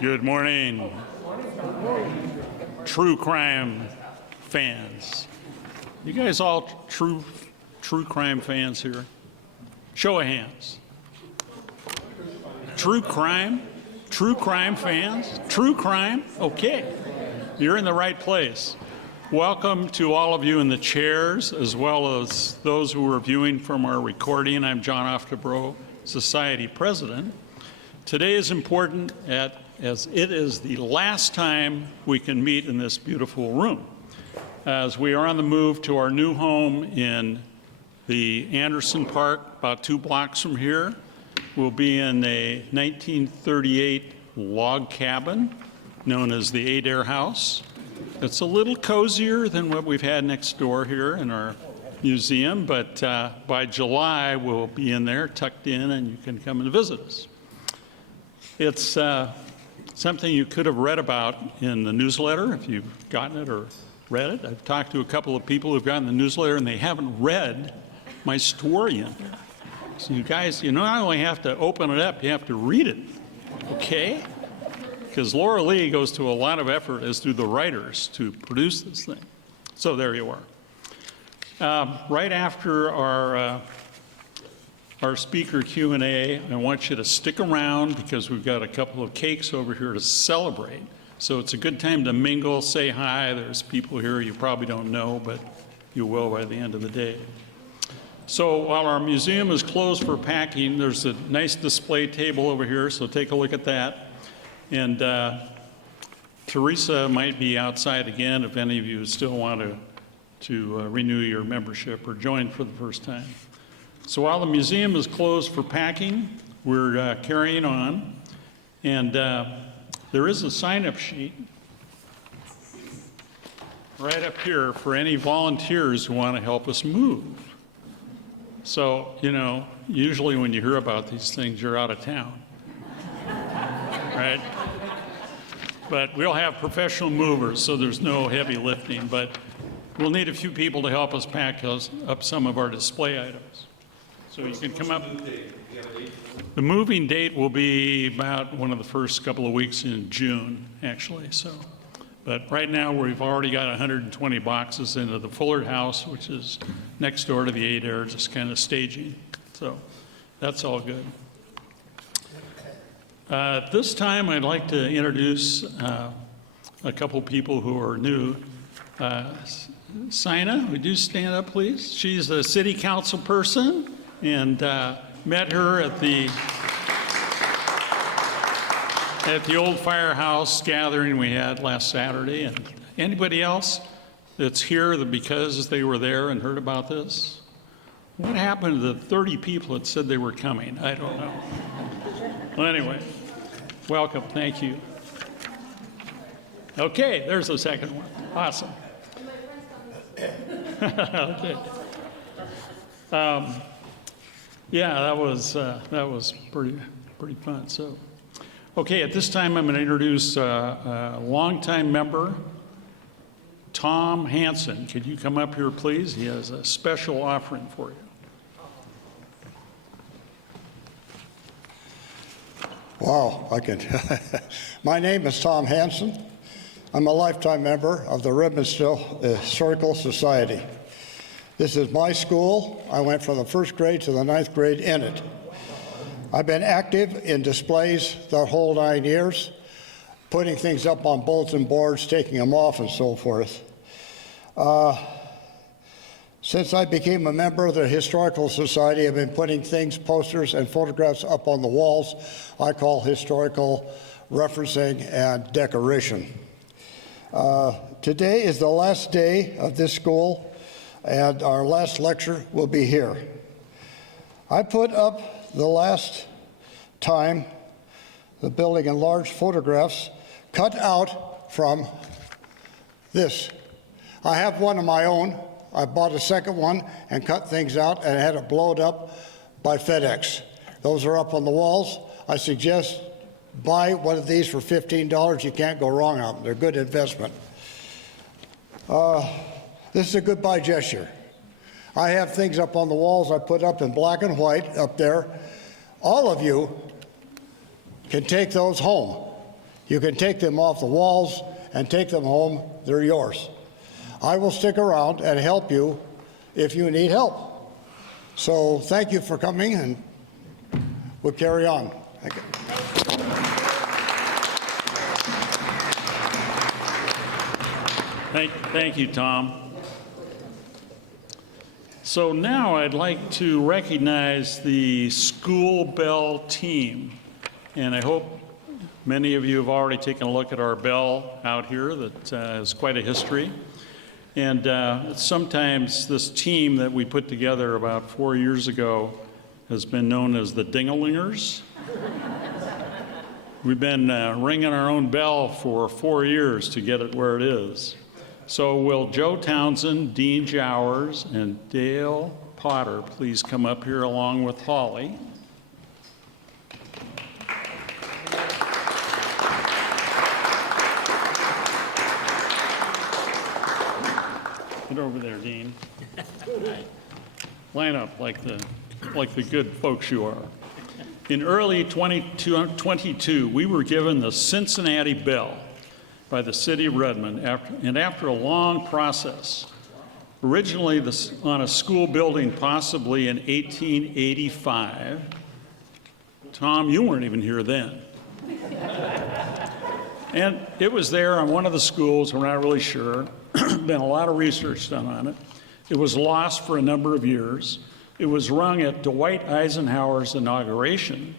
Good morning. True crime fans. You guys all true crime fans here? Show of hands. True crime fans? True crime? Okay. You're in the right place. Welcome to all of you in the chairs, as well as those who are viewing from our recording. I'm John Oftebro, Society President. Today is important as it is the last time we can meet in this beautiful room, as we are on the move to our new home in the Anderson Park, about 2 blocks from here. We'll be in a 1938 log cabin known as the Adair House. It's a little cozier than what we've had next door here in our museum, but by July we'll be in there tucked in and you can come and visit us. It's something you could have read about in the newsletter if you've gotten it or read it. I've talked to a couple of people who've gotten the newsletter and they haven't read my story in there. So you guys, you not only have to open it up, you have to read it, okay? Because Laura Lee goes to a lot of effort, as do the writers, to produce this thing. So there you are. Right after our speaker Q&A, I want you to stick around because we've got a couple of cakes over here to celebrate. So it's a good time to mingle, say hi. There's people here you probably don't know, but you will by the end of the day. So while our museum is closed for packing, there's a nice display table over here, so take a look at that. And Teresa might be outside again if any of you still want to renew your membership or join for the first time. So while the museum is closed for packing, we're carrying on. And there is a sign-up sheet right up here for any volunteers who want to help us move. So, usually when you hear about these things, you're out of town. Right? But we'll have professional movers, so there's no heavy lifting, but we'll need a few people to help us pack up some of our display items. So you can come up. The moving date will be about one of the first couple of weeks in June, actually. But right now we've already got 120 boxes into the Fuller House, which is next door to the Adair, just kind of staging. So that's all good. This time I'd like to introduce a couple people who are new. Sina, would you stand up, please? She's a city council person, and met her at the old firehouse gathering we had last Saturday. And anybody else that's here because they were there and heard about this? What happened to the 30 people that said they were coming? I don't know. Well, anyway, welcome. Thank you. Okay, there's the second one. Awesome. Okay. Yeah, that was pretty fun. So, okay, at this time I'm going to introduce a longtime member, Tom Hansen. Could you come up here, please? He has a special offering for you. Wow, I can. My name is Tom Hansen. I'm a lifetime member of the Redmond Historical Society. This is my school. I went from the 1st grade to the 9th grade in it. I've been active in displays the whole 9 years, putting things up on bulletin boards, taking them off, and so forth. Since I became a member of the Historical Society, I've been putting things, posters, and photographs up on the walls I call historical referencing and decoration. Today is the last day of this school, and our last lecture will be here. I put up the last time the building in large photographs cut out from this. I have one of my own. I bought a second one and cut things out and had it blown up by FedEx. Those are up on the walls. I suggest buy one of these for $15. You can't go wrong on them. They're a good investment. This is a goodbye gesture. I have things up on the walls I put up in black and white up there. All of you can take those home You can take them off the walls and take them home. They're yours. I will stick around and help you if you need help. So thank you for coming, and we'll carry on. Thank you. Thank you, Tom. So now I'd like to recognize the school bell team. And I hope many of you have already taken a look at our bell out here that has quite a history. And sometimes this team that we put together about 4 years ago has been known as the Dingalingers. We've been ringing our own bell for 4 years to get it where it is. So will Joe Townsend, Dean Jowers, and Dale Potter please come up here along with Holly. Get over there, Dean. Line up like the good folks you are. In early 2022, we were given the Cincinnati Bell by the city of Redmond, after a long process, originally on a school building possibly in 1885. Tom, you weren't even here then. And it was there on one of the schools, we're not really sure. Been a lot of research done on it. It was lost for a number of years. It was rung at Dwight Eisenhower's inauguration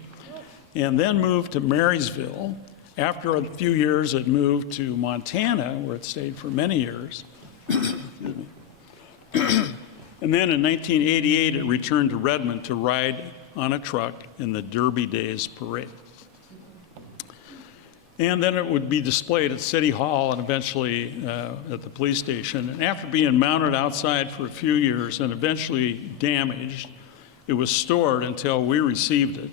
and then moved to Marysville. After a few years, it moved to Montana, where it stayed for many years. And then in 1988, it returned to Redmond to ride on a truck in the Derby Days Parade. And then it would be displayed at City Hall and eventually at the police station. And after being mounted outside for a few years and eventually damaged, it was stored until we received it.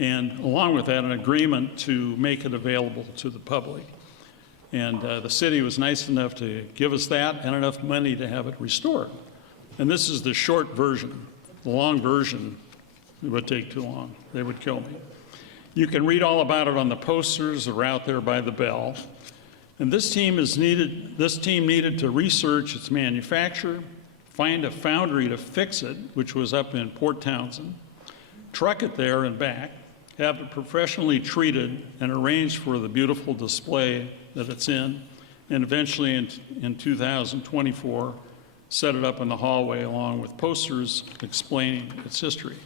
And along with that, an agreement to make it available to the public. And the city was nice enough to give us that and enough money to have it restored. And this is the short version. The long version, it would take too long. They would kill me. You can read all about it on the posters that are out there by the bell. And this team needed to research its manufacture, find a foundry to fix it, which was up in Port Townsend, truck it there and back, have it professionally treated and arranged for the beautiful display that it's in, and eventually in 2024, set it up in the hallway along with posters explaining its history.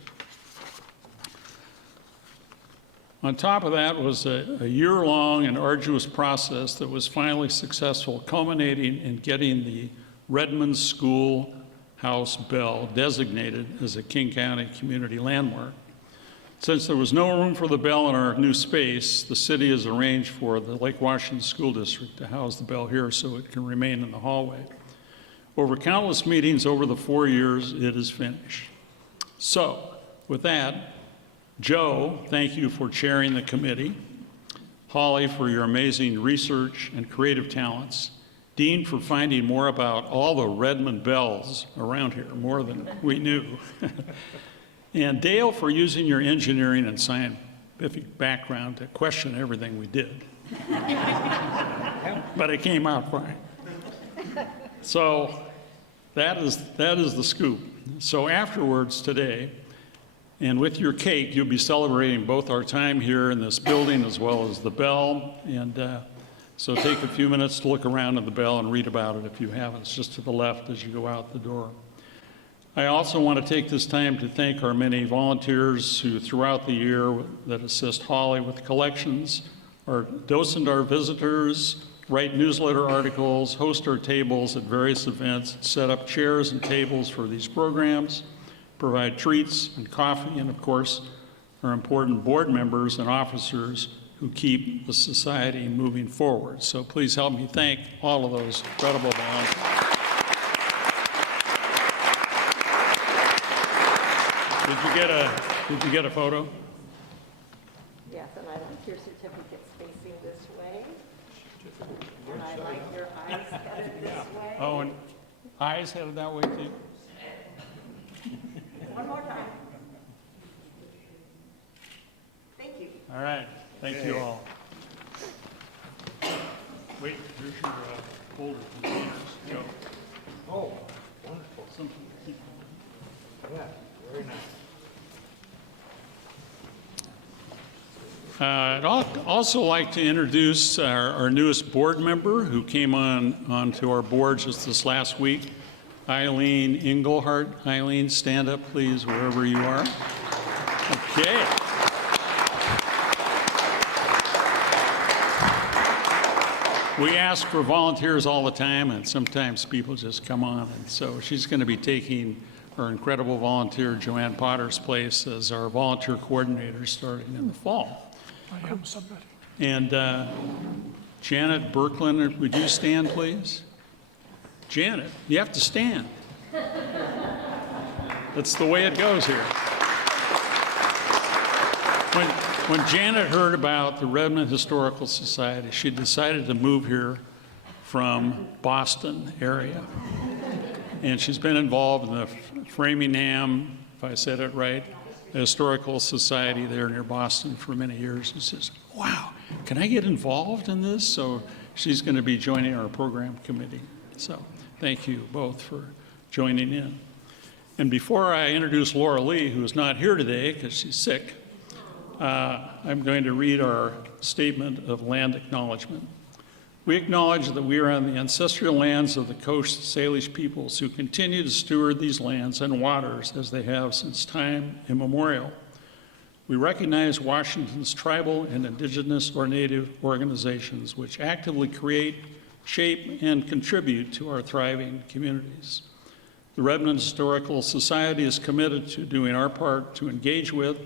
On top of that was a year-long and arduous process that was finally successful, culminating in getting the Redmond Schoolhouse Bell designated as a King County Community Landmark. Since there was no room for the bell in our new space, the city has arranged for the Lake Washington School District to house the bell here so it can remain in the hallway. Over countless meetings over the 4 years, it is finished. So, with that, Joe, thank you for chairing the committee. Holly, for your amazing research and creative talents. Dean, for finding more about all the Redmond bells around here, more than we knew. And Dale, for using your engineering and scientific background to question everything we did. But it came out fine. So that is the scoop. So afterwards today, and with your cake, you'll be celebrating both our time here in this building as well as the bell. And so take a few minutes to look around at the bell and read about it if you haven't. It's just to the left as you go out the door. I also want to take this time to thank our many volunteers who throughout the year that assist Holly with collections, docent our visitors, write newsletter articles, host our tables at various events, set up chairs and tables for these programs, provide treats and coffee, and of course, our important board members and officers who keep the society moving forward. So please help me thank all of those incredible volunteers. Did you get a photo? Yes, and I like your certificates facing this way. And I like your eyes headed this way. Oh, and eyes headed that way too? One more time. Thank you. All right. Thank you all. Wait, here's your folder containers. Go. Oh, wonderful. Something to keep. Yeah, very nice. I'd also like to introduce our newest board member who came onto our board just this last week, Eileen Engelhardt. Eileen, stand up, please, wherever you are. Okay. We ask for volunteers all the time, and sometimes people just come on. And so she's going to be taking our incredible volunteer, Joanne Potter's place, as our volunteer coordinator starting in the fall. I am somebody. And Janet Berkland, would you stand, please? Janet, you have to stand. That's the way it goes here. When Janet heard about the Redmond Historical Society, she decided to move here from Boston area. And she's been involved in the Framingham, if I said it right, Historical Society there near Boston for many years. And says, wow, can I get involved in this? So she's going to be joining our program committee. So thank you both for joining in. And before I introduce Laura Lee, who is not here today because she's sick, I'm going to read our statement of land acknowledgement. We acknowledge that we are on the ancestral lands of the Coast Salish peoples who continue to steward these lands and waters as they have since time immemorial. We recognize Washington's tribal and indigenous or native organizations which actively create, shape, and contribute to our thriving communities. The Redmond Historical Society is committed to doing our part to engage with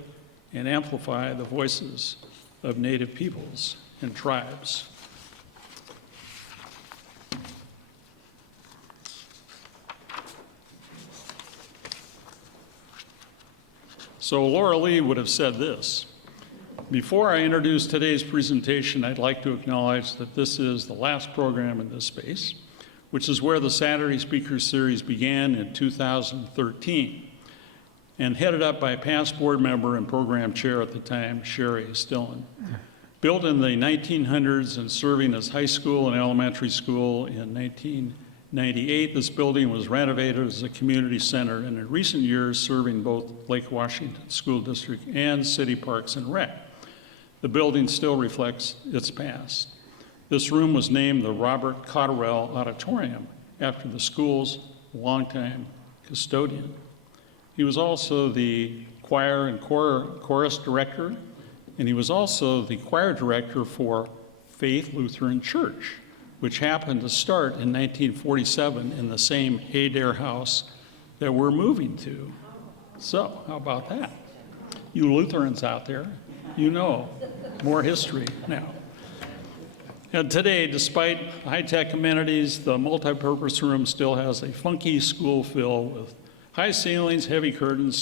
and amplify the voices of Native peoples and tribes. So Laura Lee would have said this. Before I introduce today's presentation, I'd like to acknowledge that this is the last program in this space, which is where the Saturday Speaker Series began in 2013 and headed up by past board member and program chair at the time, Sherry Stillen. Built in the 1900s and serving as high school and elementary school in 1998, this building was renovated as a community center and in recent years serving both Lake Washington School District and City Parks and Rec. The building still reflects its past. This room was named the Robert Cotterell Auditorium after the school's longtime custodian. He was also the choir and chorus director, and he was also the choir director for Faith Lutheran Church, which happened to start in 1947 in the same Adair house that we're moving to. So, how about that? You Lutherans out there, you know more history now. And today, despite high-tech amenities, the multipurpose room still has a funky school feel with high ceilings, heavy curtains,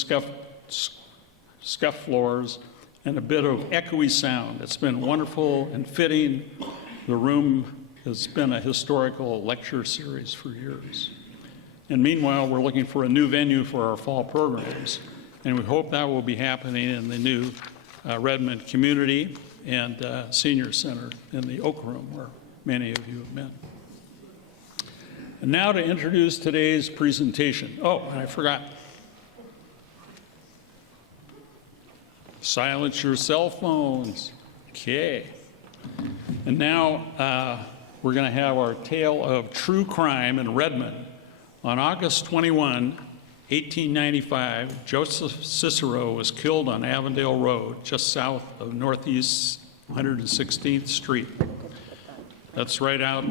scuffed floors, and a bit of echoey sound. It's been wonderful and fitting. The room has been a historical lecture series for years. And meanwhile, we're looking for a new venue for our fall programs, and we hope that will be happening in the new Redmond Community and Senior Center in the Oak Room, where many of you have been. And now to introduce today's presentation. Oh, and I forgot. Silence your cell phones. Okay. And now we're going to have our tale of true crime in Redmond. On August 21, 1895, Joseph Cicero was killed on Avondale Road, just south of Northeast 116th Street. That's right out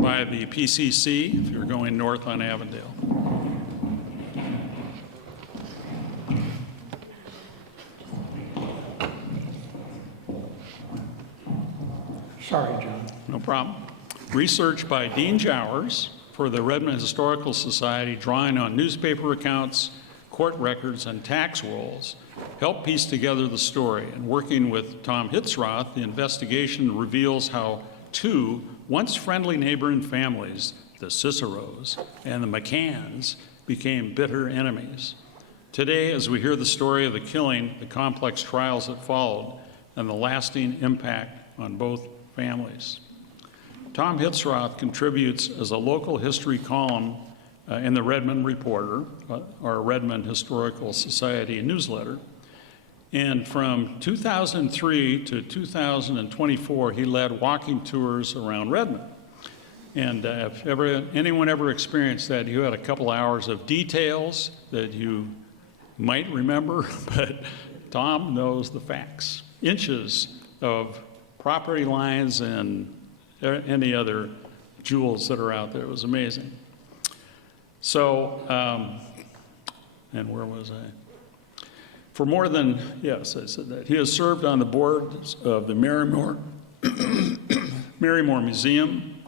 by the PCC if you're going north on Avondale. Sorry, John. No problem. Research by Dean Jowers for the Redmond Historical Society, drawing on newspaper accounts, court records, and tax rolls, helped piece together the story. And working with Tom Hitzroth, the investigation reveals how two once friendly neighboring families, the Ciceros and the McCanns, became bitter enemies. Today, as we hear the story of the killing, the complex trials that followed, and the lasting impact on both families. Tom Hitzroth contributes as a local history column in the Redmond Reporter, our Redmond Historical Society newsletter. And from 2003 to 2024, he led walking tours around Redmond. And if anyone ever experienced that, you had a couple hours of details that you might remember, but Tom knows the facts. Inches of property lines and any other jewels that are out there. It was amazing. So, and where was I? For more than, yes, I said that. He has served on the boards of the Marymoor Museum,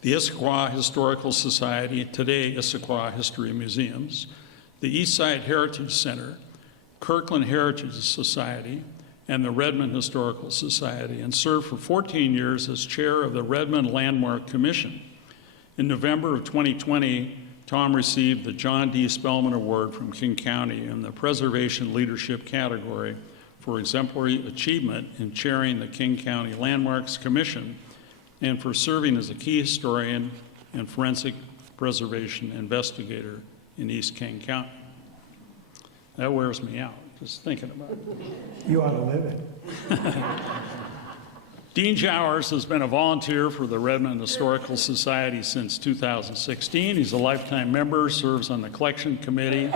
the Issaquah Historical Society, today Issaquah History Museums, the Eastside Heritage Center, Kirkland Heritage Society, and the Redmond Historical Society, and served for 14 years as chair of the Redmond Landmark Commission. In November of 2020, Tom received the John D. Spellman Award from King County in the Preservation Leadership category for exemplary achievement in chairing the King County Landmarks Commission and for serving as a key historian and forensic preservation investigator in East King County. That wears me out, just thinking about it. You ought to live it. Dean Jowers has been a volunteer for the Redmond Historical Society since 2016. He's a lifetime member, serves on the collection committee.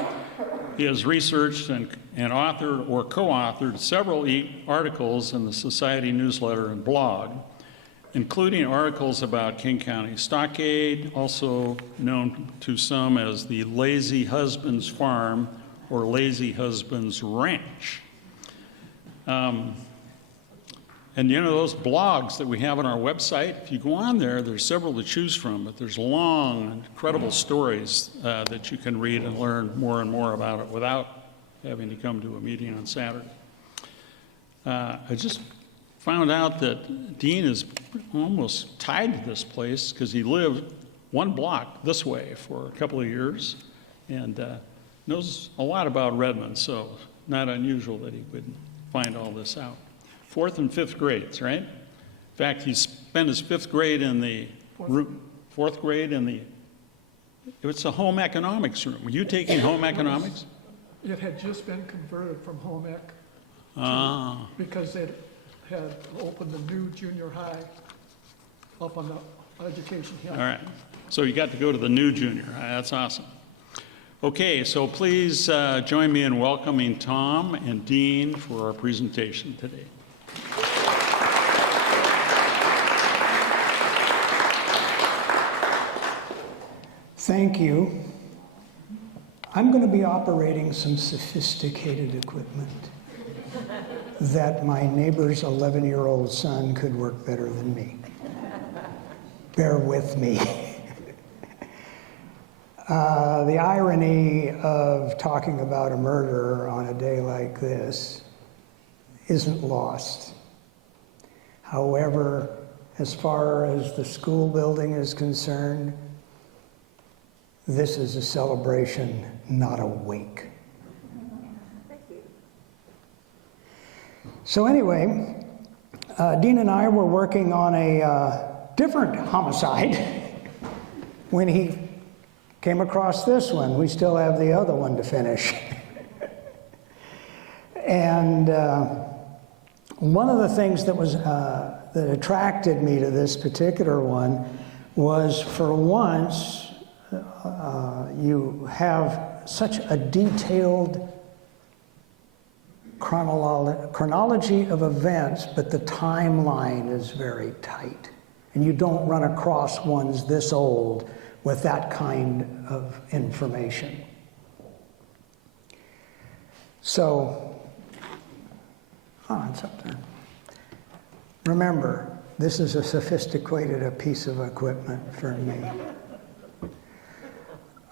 He has researched and authored or co-authored several articles in the Society newsletter and blog, including articles about King County Stockade, also known to some as the Lazy Husband's Farm or Lazy Husband's Ranch. And you know, those blogs that we have on our website, if you go on there, there's several to choose from, but there's long, incredible stories that you can read and learn more and more about it without having to come to a meeting on Saturday. I just found out that Dean is almost tied to this place because he lived one block this way for a couple of years and knows a lot about Redmond, so not unusual that he would find all this out. 4th and 5th grades, right? In fact, he spent his 5th grade in the fourth grade in the, it's a home economics room. Were you taking home economics? It had just been converted from home ec because it had opened the new junior high up on the education hill. All right. So you got to go to the new junior high. That's awesome. Okay, so please join me in welcoming Tom and Dean for our presentation today. Thank you. I'm going to be operating some sophisticated equipment that my neighbor's 11-year-old son could work better than me. Bear with me. The irony of talking about a murder on a day like this isn't lost. However, as far as the school building is concerned, this is a celebration, not a wake. So anyway, Dean and I were working on a different homicide when he came across this one. We still have the other one to finish. And one of the things that was that attracted me to this particular one was, for once, you have such a detailed chronology of events, but the timeline is very tight. And you don't run across ones this old with that kind of information. So, it's up there. Remember, this is a sophisticated piece of equipment for me.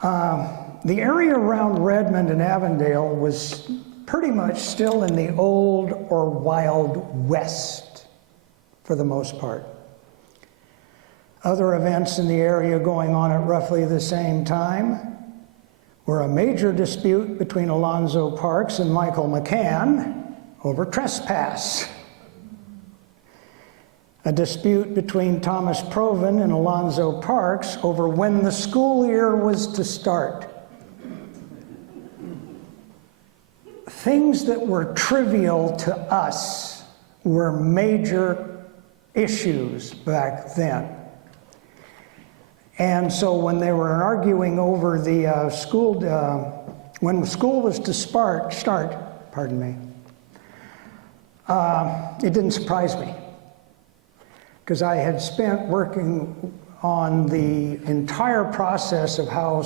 The area around Redmond and Avondale was pretty much still in the old or Wild West for the most part. Other events in the area going on at roughly the same time were a major dispute between Alonzo Parks and Michael McCann over trespass. a dispute between Thomas Proven and Alonzo Parks over when the school year was to start. Things that were trivial to us were major issues back then. And so when they were arguing over the when the school was to start, pardon me, it didn't surprise me, because I had spent working on the entire process of how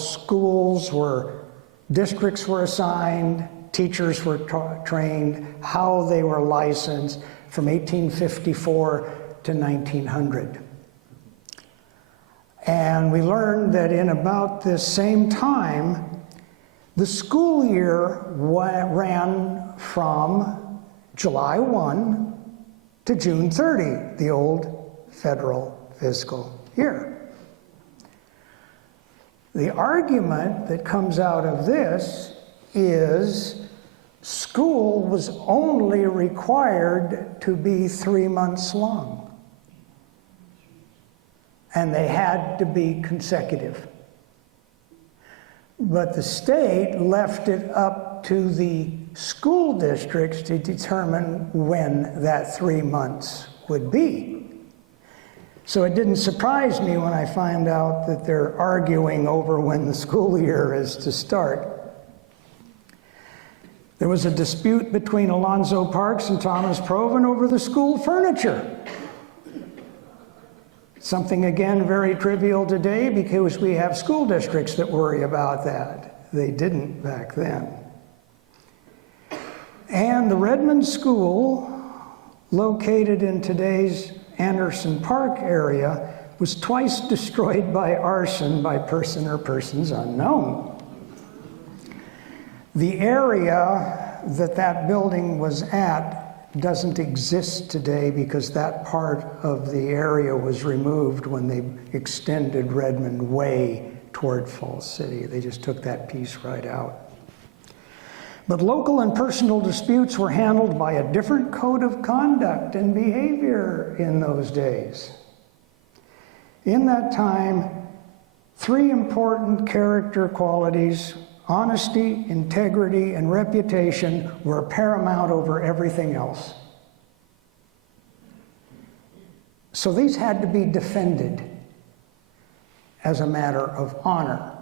districts were assigned, teachers were trained, how they were licensed from 1854 to 1900. And we learned that in about this same time, the school year ran from July 1 to June 30, the old federal fiscal year. The argument that comes out of this is school was only required to be 3 months long, and they had to be consecutive. But the state left it up to the school districts to determine when that 3 months would be. So it didn't surprise me when I find out that they're arguing over when the school year is to start. There was a dispute between Alonzo Parks and Thomas Proven over the school furniture. Something, again, very trivial today because we have school districts that worry about that. They didn't back then. And the Redmond School, located in today's Anderson Park area, was twice destroyed by arson by person or persons unknown. The area that building was at doesn't exist today because that part of the area was removed when they extended Redmond Way toward Falls City. They just took that piece right out. But local and personal disputes were handled by a different code of conduct and behavior in those days. In that time, 3 important character qualities, honesty, integrity, and reputation, were paramount over everything else. So these had to be defended as a matter of honor.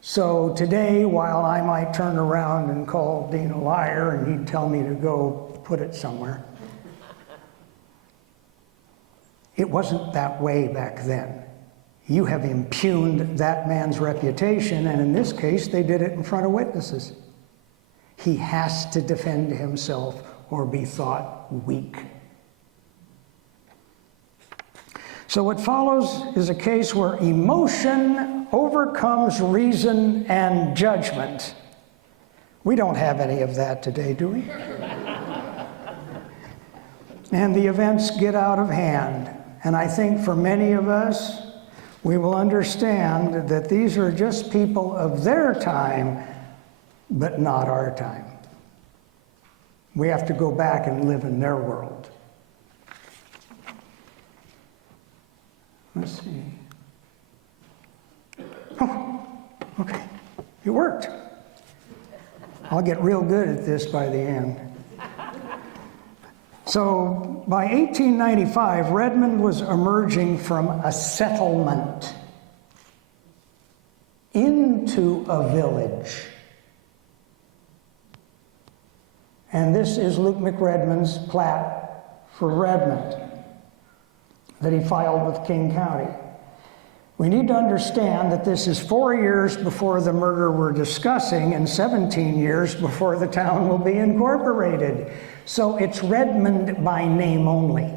So today, while I might turn around and call Dean a liar and he'd tell me to go put it somewhere, it wasn't that way back then. You have impugned that man's reputation, and in this case, they did it in front of witnesses. He has to defend himself or be thought weak. So what follows is a case where emotion overcomes reason and judgment. We don't have any of that today, do we? And the events get out of hand. And I think for many of us, we will understand that these are just people of their time, but not our time. We have to go back and live in their world. Let's see. Oh, okay. It worked. I'll get real good at this by the end. So by 1895, Redmond was emerging from a settlement into a village. And this is Luke McRedmond's plat for Redmond that he filed with King County. We need to understand that this is 4 years before the murder we're discussing and 17 years before the town will be incorporated. So it's Redmond by name only,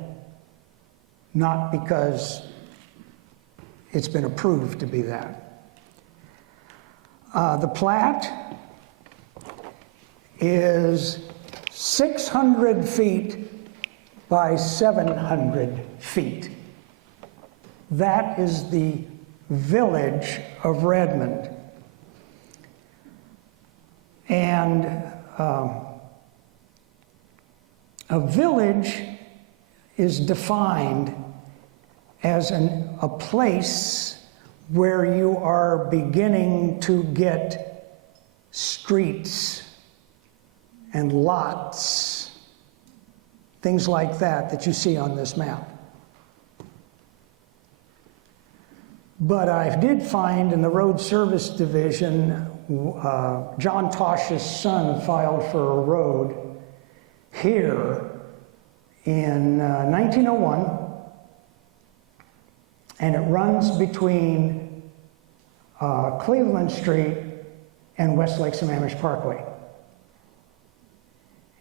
not because it's been approved to be that. The plat is 600 feet by 700 feet. That is the village of Redmond. And a village is defined as a place where you are beginning to get streets and lots, things like that you see on this map. But I did find in the Road Service Division, John Tosh's son filed for a road here in 1901, and it runs between Cleveland Street and Westlake Sammamish Parkway.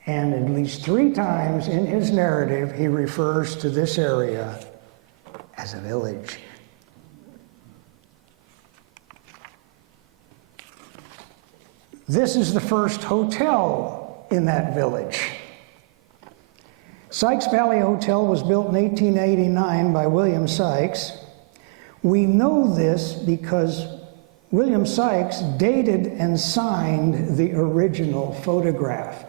And at least 3 times in his narrative, he refers to this area as a village. This is the first hotel in that village. Sykes Valley Hotel was built in 1889 by William Sykes. We know this because William Sykes dated and signed the original photograph.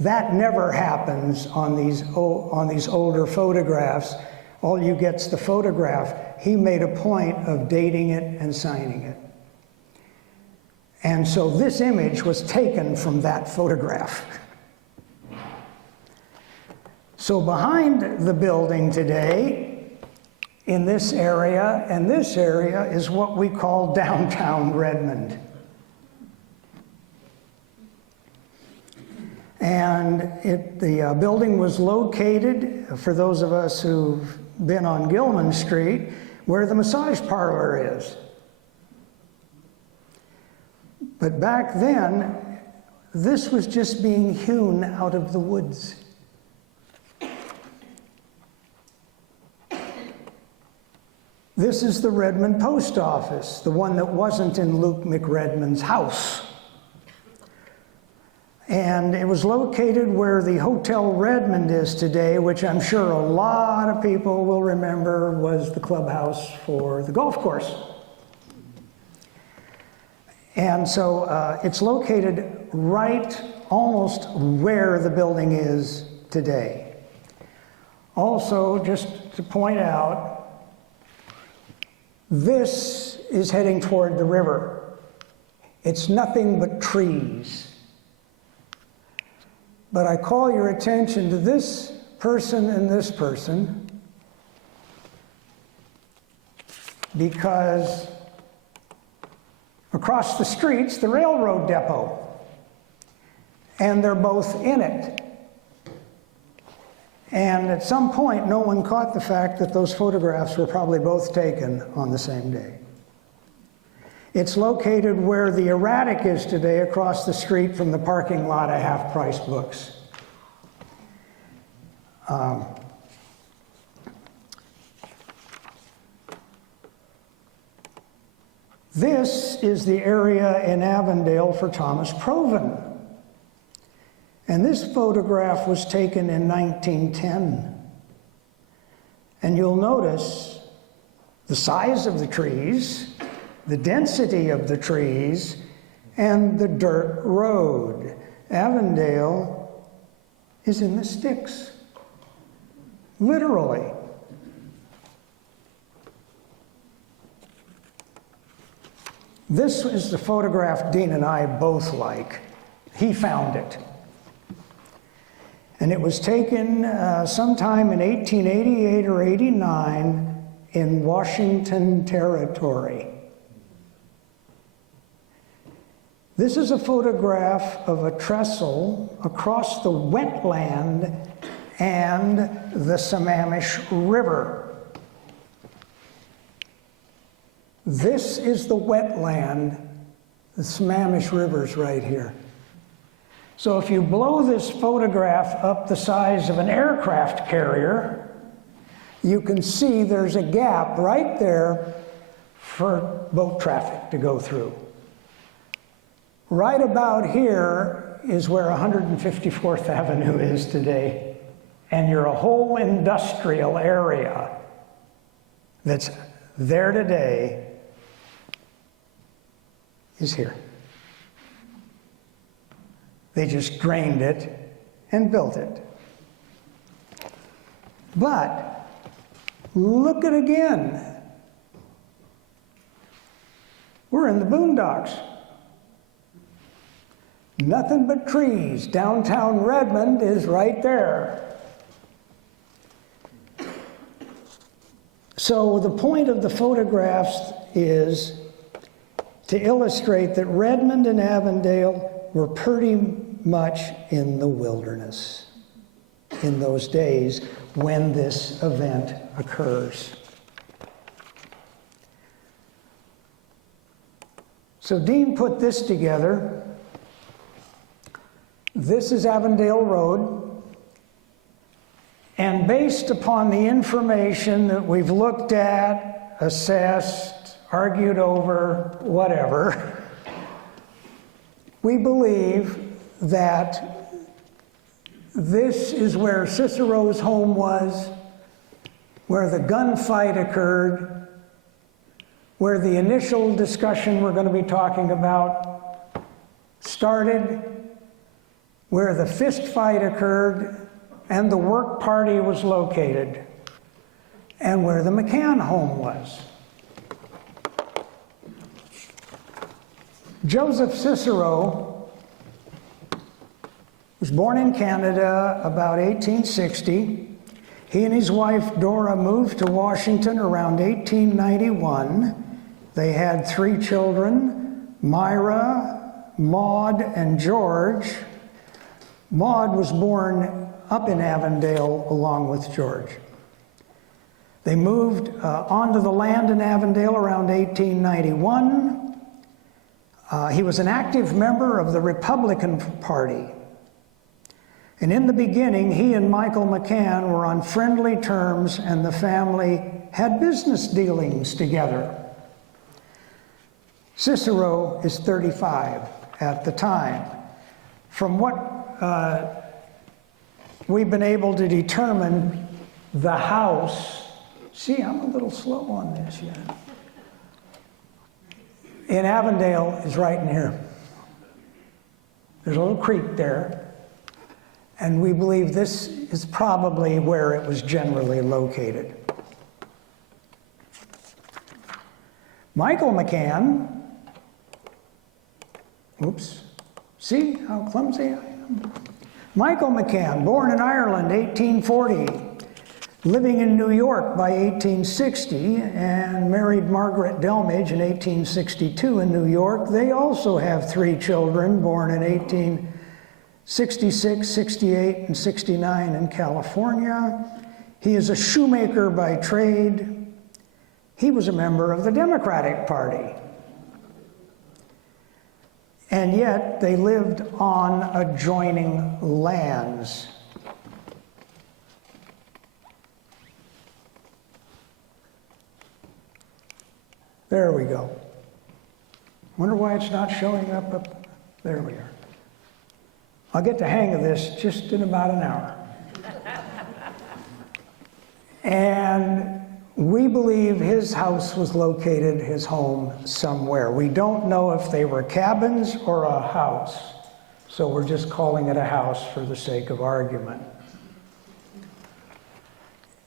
That never happens on these older photographs. All you get's the photograph. He made a point of dating it and signing it. And so this image was taken from that photograph. So behind the building today, in this area, and this area is what we call downtown Redmond. And the building was located, for those of us who've been on Gilman Street, where the massage parlor is. But back then, this was just being hewn out of the woods. This is the Redmond Post Office, the one that wasn't in Luke McRedmond's house. And it was located where the Hotel Redmond is today, which I'm sure a lot of people will remember was the clubhouse for the golf course. And so it's located right almost where the building is today. Also, just to point out, this is heading toward the river. It's nothing but trees. But I call your attention to this person and this person because across the street's the railroad depot, and they're both in it. And at some point, no one caught the fact that those photographs were probably both taken on the same day. It's located where the erratic is today, across the street from the parking lot of Half Price Books. This is the area in Avondale for Thomas Proven. And this photograph was taken in 1910. And you'll notice the size of the trees, the density of the trees, and the dirt road. Avondale is in the sticks, literally. This is the photograph Dean and I both like. He found it. And it was taken sometime in 1888 or 89 in Washington Territory. This is a photograph of a trestle across the wetland and the Sammamish River. This is the wetland. The Sammamish River's right here. So if you blow this photograph up the size of an aircraft carrier, you can see there's a gap right there for boat traffic to go through. Right about here is where 154th Avenue is today, and your whole industrial area that's there today is here. They just drained it and built it. But look at again. We're in the boondocks. Nothing but trees. Downtown Redmond is right there. So the point of the photographs is to illustrate that Redmond and Avondale were pretty much in the wilderness in those days when this event occurs. So Dean put this together. This is Avondale Road. And based upon the information that we've looked at, assessed, argued over, whatever, we believe that this is where Cicero's home was, where the gunfight occurred, where the initial discussion we're going to be talking about started, where the fist fight occurred and the work party was located, and where the McCann home was. Joseph Cicero was born in Canada about 1860. He and his wife Dora moved to Washington around 1891. They had 3 children, Myra, Maud, and George. Maud was born up in Avondale along with George. They moved onto the land in Avondale around 1891. He was an active member of the Republican Party. And in the beginning, he and Michael McCann were on friendly terms, and the family had business dealings together. Cicero is 35 at the time. From what we've been able to determine, the house, see, I'm a little slow on this yet, in Avondale is right in here. There's a little creek there, and we believe this is probably where it was generally located. Michael McCann, oops, see how clumsy I am? Michael McCann, born in Ireland, 1840, living in New York by 1860, and married Margaret Delmage in 1862 in New York. They also have 3 children, born in 1866, 68, and 69 in California. He is a shoemaker by trade. He was a member of the Democratic Party. And yet they lived on adjoining lands. There we go. Wonder why it's not showing up. There we are. I'll get the hang of this just in about an hour. And we believe his house was located, his home, somewhere. We don't know if they were cabins or a house, so we're just calling it a house for the sake of argument.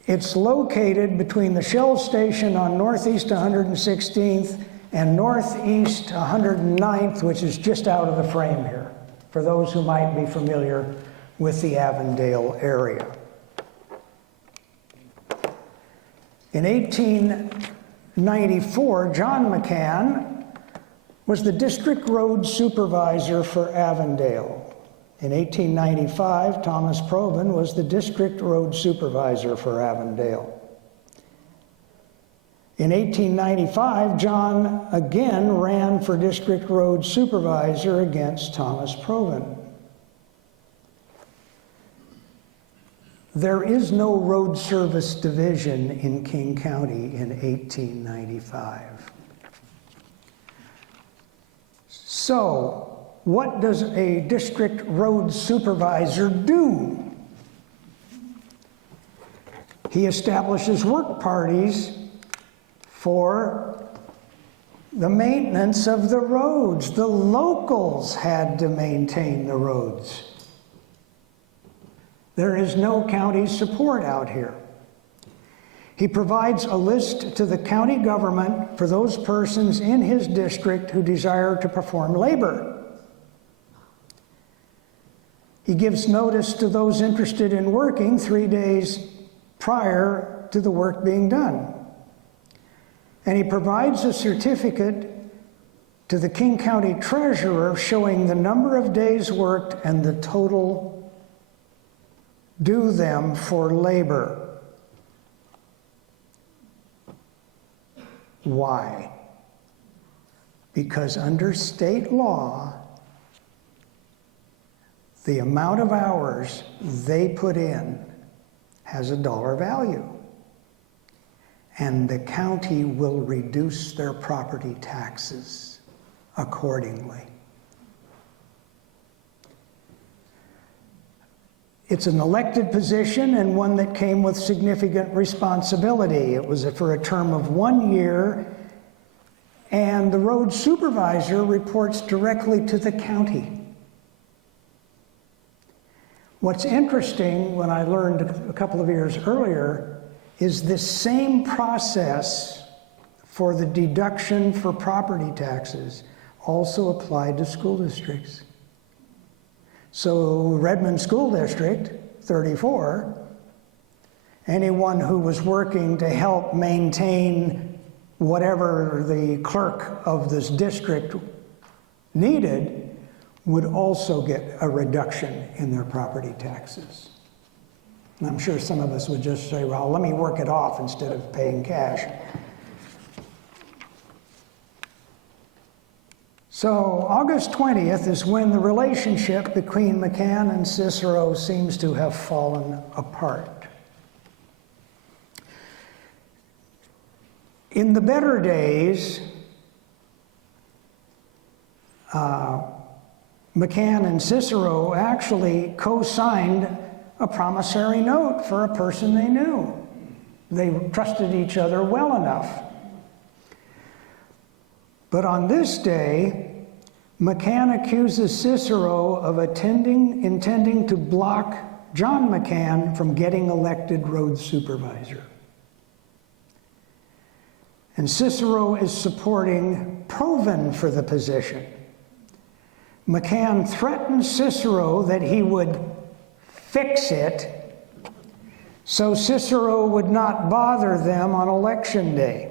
It's located between the Shell Station on Northeast 116th and Northeast 109th, which is just out of the frame here, for those who might be familiar with the Avondale area. In 1894, John McCann was the district road supervisor for Avondale. In 1895, Thomas Proven was the district road supervisor for Avondale. In 1895, John again ran for district road supervisor against Thomas Proven. There is no road service division in King County in 1895. So, what does a district road supervisor do? He establishes work parties for the maintenance of the roads. The locals had to maintain the roads. There is no county support out here. He provides a list to the county government for those persons in his district who desire to perform labor. He gives notice to those interested in working 3 days prior to the work being done. And he provides a certificate to the King County Treasurer showing the number of days worked and the total due them for labor. Why? Because under state law, the amount of hours they put in has a dollar value. And the county will reduce their property taxes accordingly. It's an elected position and one that came with significant responsibility. It was for a term of 1 year, and the road supervisor reports directly to the county. What's interesting, when I learned a couple of years earlier, is this same process for the deduction for property taxes also applied to school districts. So Redmond School District 34, anyone who was working to help maintain whatever the clerk of this district needed would also get a reduction in their property taxes. And I'm sure some of us would just say, well, let me work it off instead of paying cash. So August 20th is when the relationship between McCann and Cicero seems to have fallen apart. In the better days, McCann and Cicero actually co-signed a promissory note for a person they knew. They trusted each other well enough. But on this day, McCann accuses Cicero of intending to block John McCann from getting elected road supervisor. And Cicero is supporting Proven for the position. McCann threatened Cicero that he would fix it so Cicero would not bother them on election day.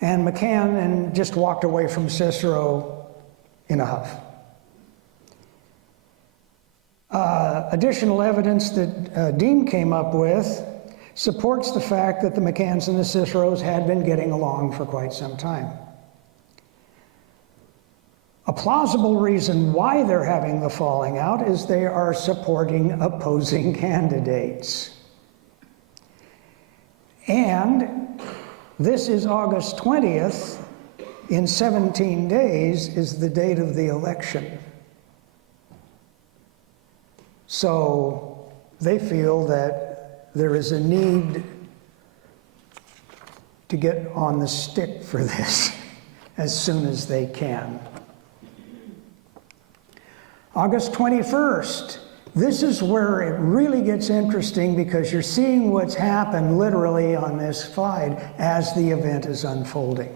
And McCann just walked away from Cicero in a huff. Additional evidence that Dean came up with supports the fact that the McCanns and the Ciceros had been getting along for quite some time. A plausible reason why they're having the falling out is they are supporting opposing candidates. And this is August 20th. In 17 days is the date of the election. So they feel that there is a need to get on the stick for this as soon as they can. August 21st. This is where it really gets interesting because you're seeing what's happened literally on this slide as the event is unfolding.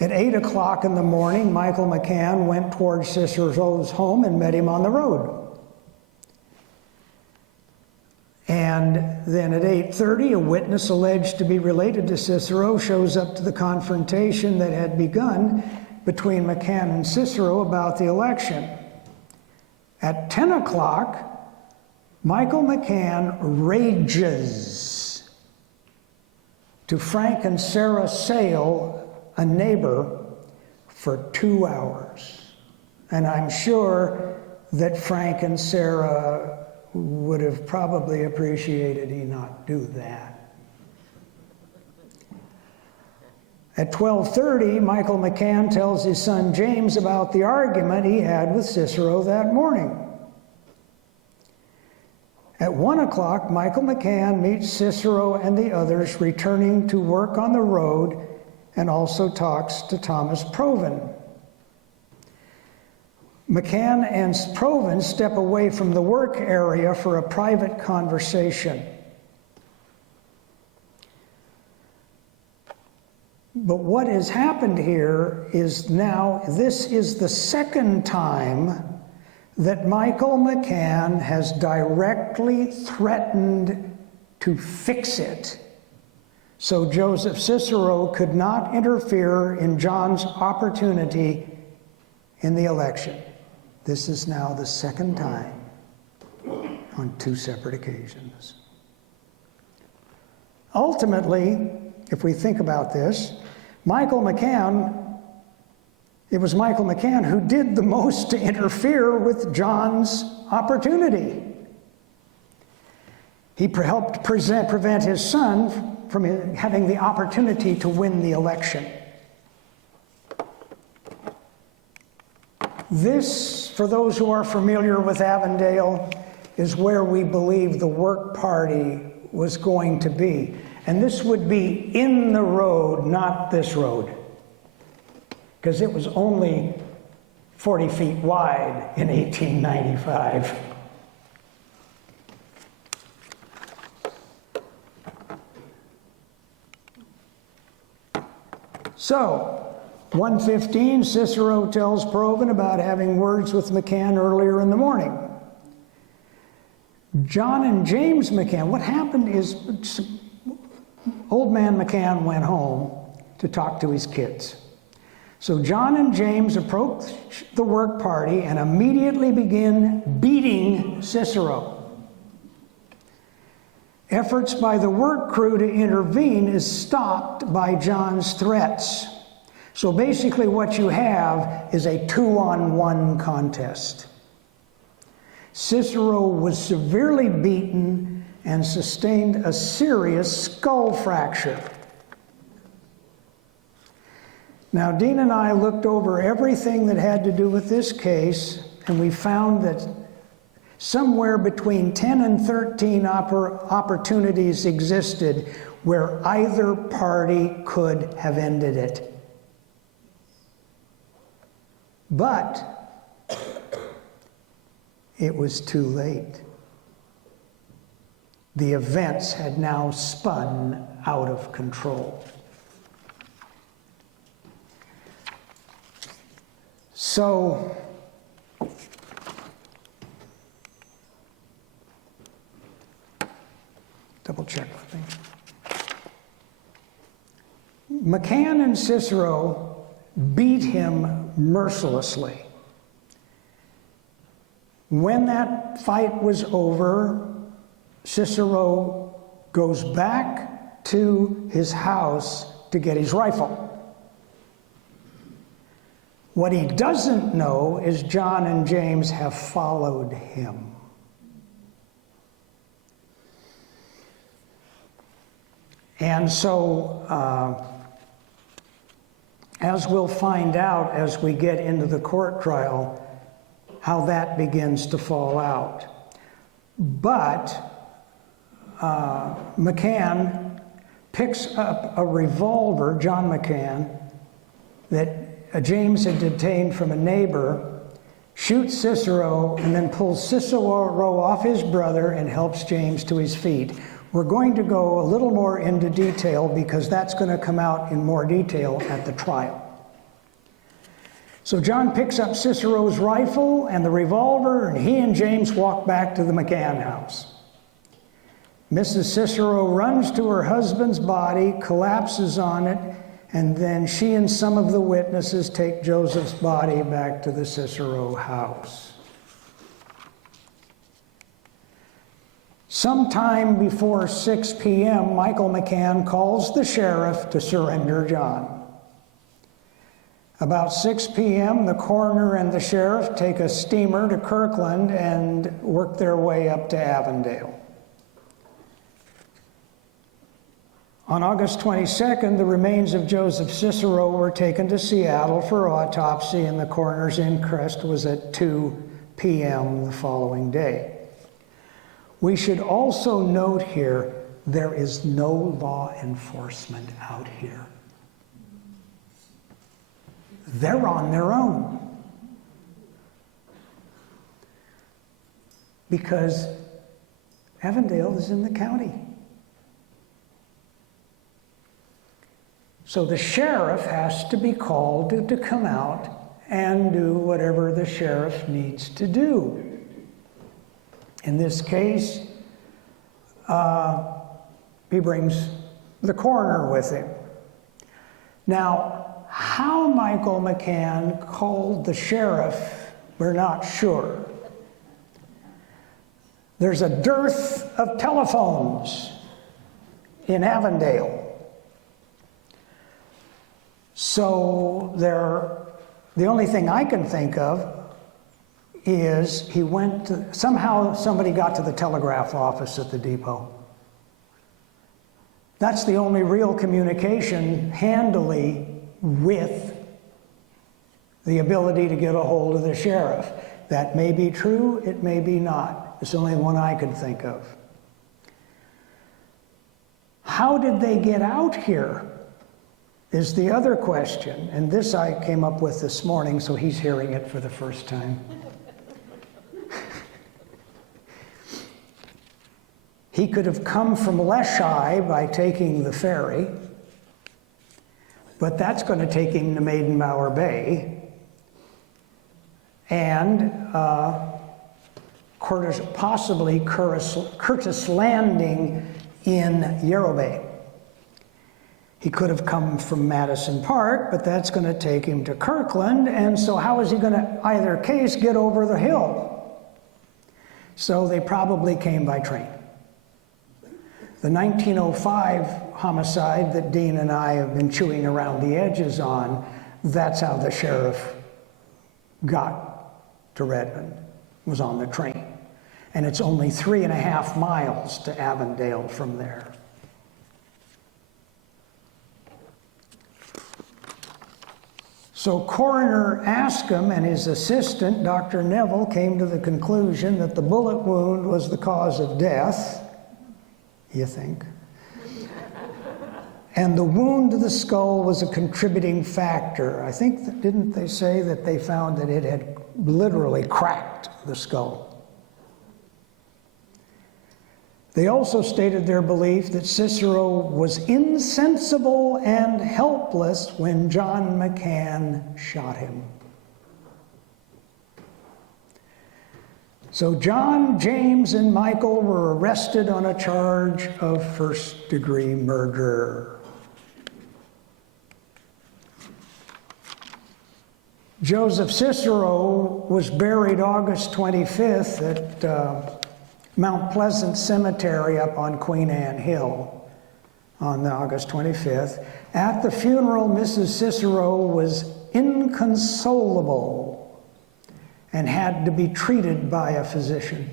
At 8 o'clock in the morning, Michael McCann went towards Cicero's home and met him on the road. And then at 8:30, a witness alleged to be related to Cicero shows up to the confrontation that had begun between McCann and Cicero about the election. At 10 o'clock, Michael McCann rages to Frank and Sarah Sale, a neighbor, for 2 hours. And I'm sure that Frank and Sarah would have probably appreciated he not do that. At 12:30, Michael McCann tells his son James about the argument he had with Cicero that morning. At 1 o'clock, Michael McCann meets Cicero and the others returning to work on the road and also talks to Thomas Proven. McCann and Proven step away from the work area for a private conversation. But what has happened here is now, this is the second time that Michael McCann has directly threatened to fix it. So Joseph Cicero could not interfere in John's opportunity in the election. This is now the second time on two separate occasions. Ultimately, if we think about this, it was Michael McCann who did the most to interfere with John's opportunity. He helped prevent his son from having the opportunity to win the election. This, for those who are familiar with Avondale, is where we believe the work party was going to be. And this would be in the road, not this road, because it was only 40 feet wide in 1895. So, 1:15, Cicero tells Proven about having words with McCann earlier in the morning. John and James McCann, what happened is old man McCann went home to talk to his kids. So John and James approach the work party and immediately begin beating Cicero. Efforts by the work crew to intervene is stopped by John's threats. So basically what you have is a 2-on-1 contest. Cicero was severely beaten and sustained a serious skull fracture. Now, Dean and I looked over everything that had to do with this case, and we found that somewhere between 10 and 13 opportunities existed where either party could have ended it. But it was too late. The events had now spun out of control. So, double check with me. McCann and Cicero beat him mercilessly. When that fight was over, Cicero goes back to his house to get his rifle. What he doesn't know is John and James have followed him. And so, as we'll find out as we get into the court trial, how that begins to fall out. But McCann picks up a revolver, John McCann, that James had detained from a neighbor, shoots Cicero, and then pulls Cicero off his brother and helps James to his feet. We're going to go a little more into detail because that's going to come out in more detail at the trial. So John picks up Cicero's rifle and the revolver, and he and James walk back to the McCann house. Mrs. Cicero runs to her husband's body, collapses on it, and then she and some of the witnesses take Joseph's body back to the Cicero house. Sometime before 6 p.m., Michael McCann calls the sheriff to surrender John. About 6 p.m., the coroner and the sheriff take a steamer to Kirkland and work their way up to Avondale. On August 22nd, the remains of Joseph Cicero were taken to Seattle for autopsy, and the coroner's inquest was at 2 p.m. the following day. We should also note here, there is no law enforcement out here. They're on their own. Because Avondale is in the county. So the sheriff has to be called to come out and do whatever the sheriff needs to do. In this case, he brings the coroner with him. Now, how Michael McCann called the sheriff, we're not sure. There's a dearth of telephones in Avondale. So the only thing I can think of is he went to, somehow somebody got to the telegraph office at the depot. That's the only real communication handily with the ability to get a hold of the sheriff. That may be true, it may be not. It's the only one I can think of. How did they get out here is the other question. And this I came up with this morning, so he's hearing it for the first time. He could have come from Leschi by taking the ferry, but that's going to take him to Maidenbower Bay, and possibly Curtis Landing in Yarrow Bay. He could have come from Madison Park, but that's going to take him to Kirkland, and so how is he going to, either case, get over the hill? So they probably came by train. The 1905 homicide that Dean and I have been chewing around the edges on, that's how the sheriff got to Redmond, was on the train. And it's only 3.5 miles to Avondale from there. So Coroner Askham and his assistant, Dr. Neville, came to the conclusion that the bullet wound was the cause of death, you think? And the wound to the skull was a contributing factor. I think, didn't they say that they found that it had literally cracked the skull? They also stated their belief that Cicero was insensible and helpless when John McCann shot him. So John, James, and Michael were arrested on a charge of first-degree murder. Joseph Cicero was buried August 25th at Mount Pleasant Cemetery up on Queen Anne Hill on August 25th. At the funeral, Mrs. Cicero was inconsolable and had to be treated by a physician.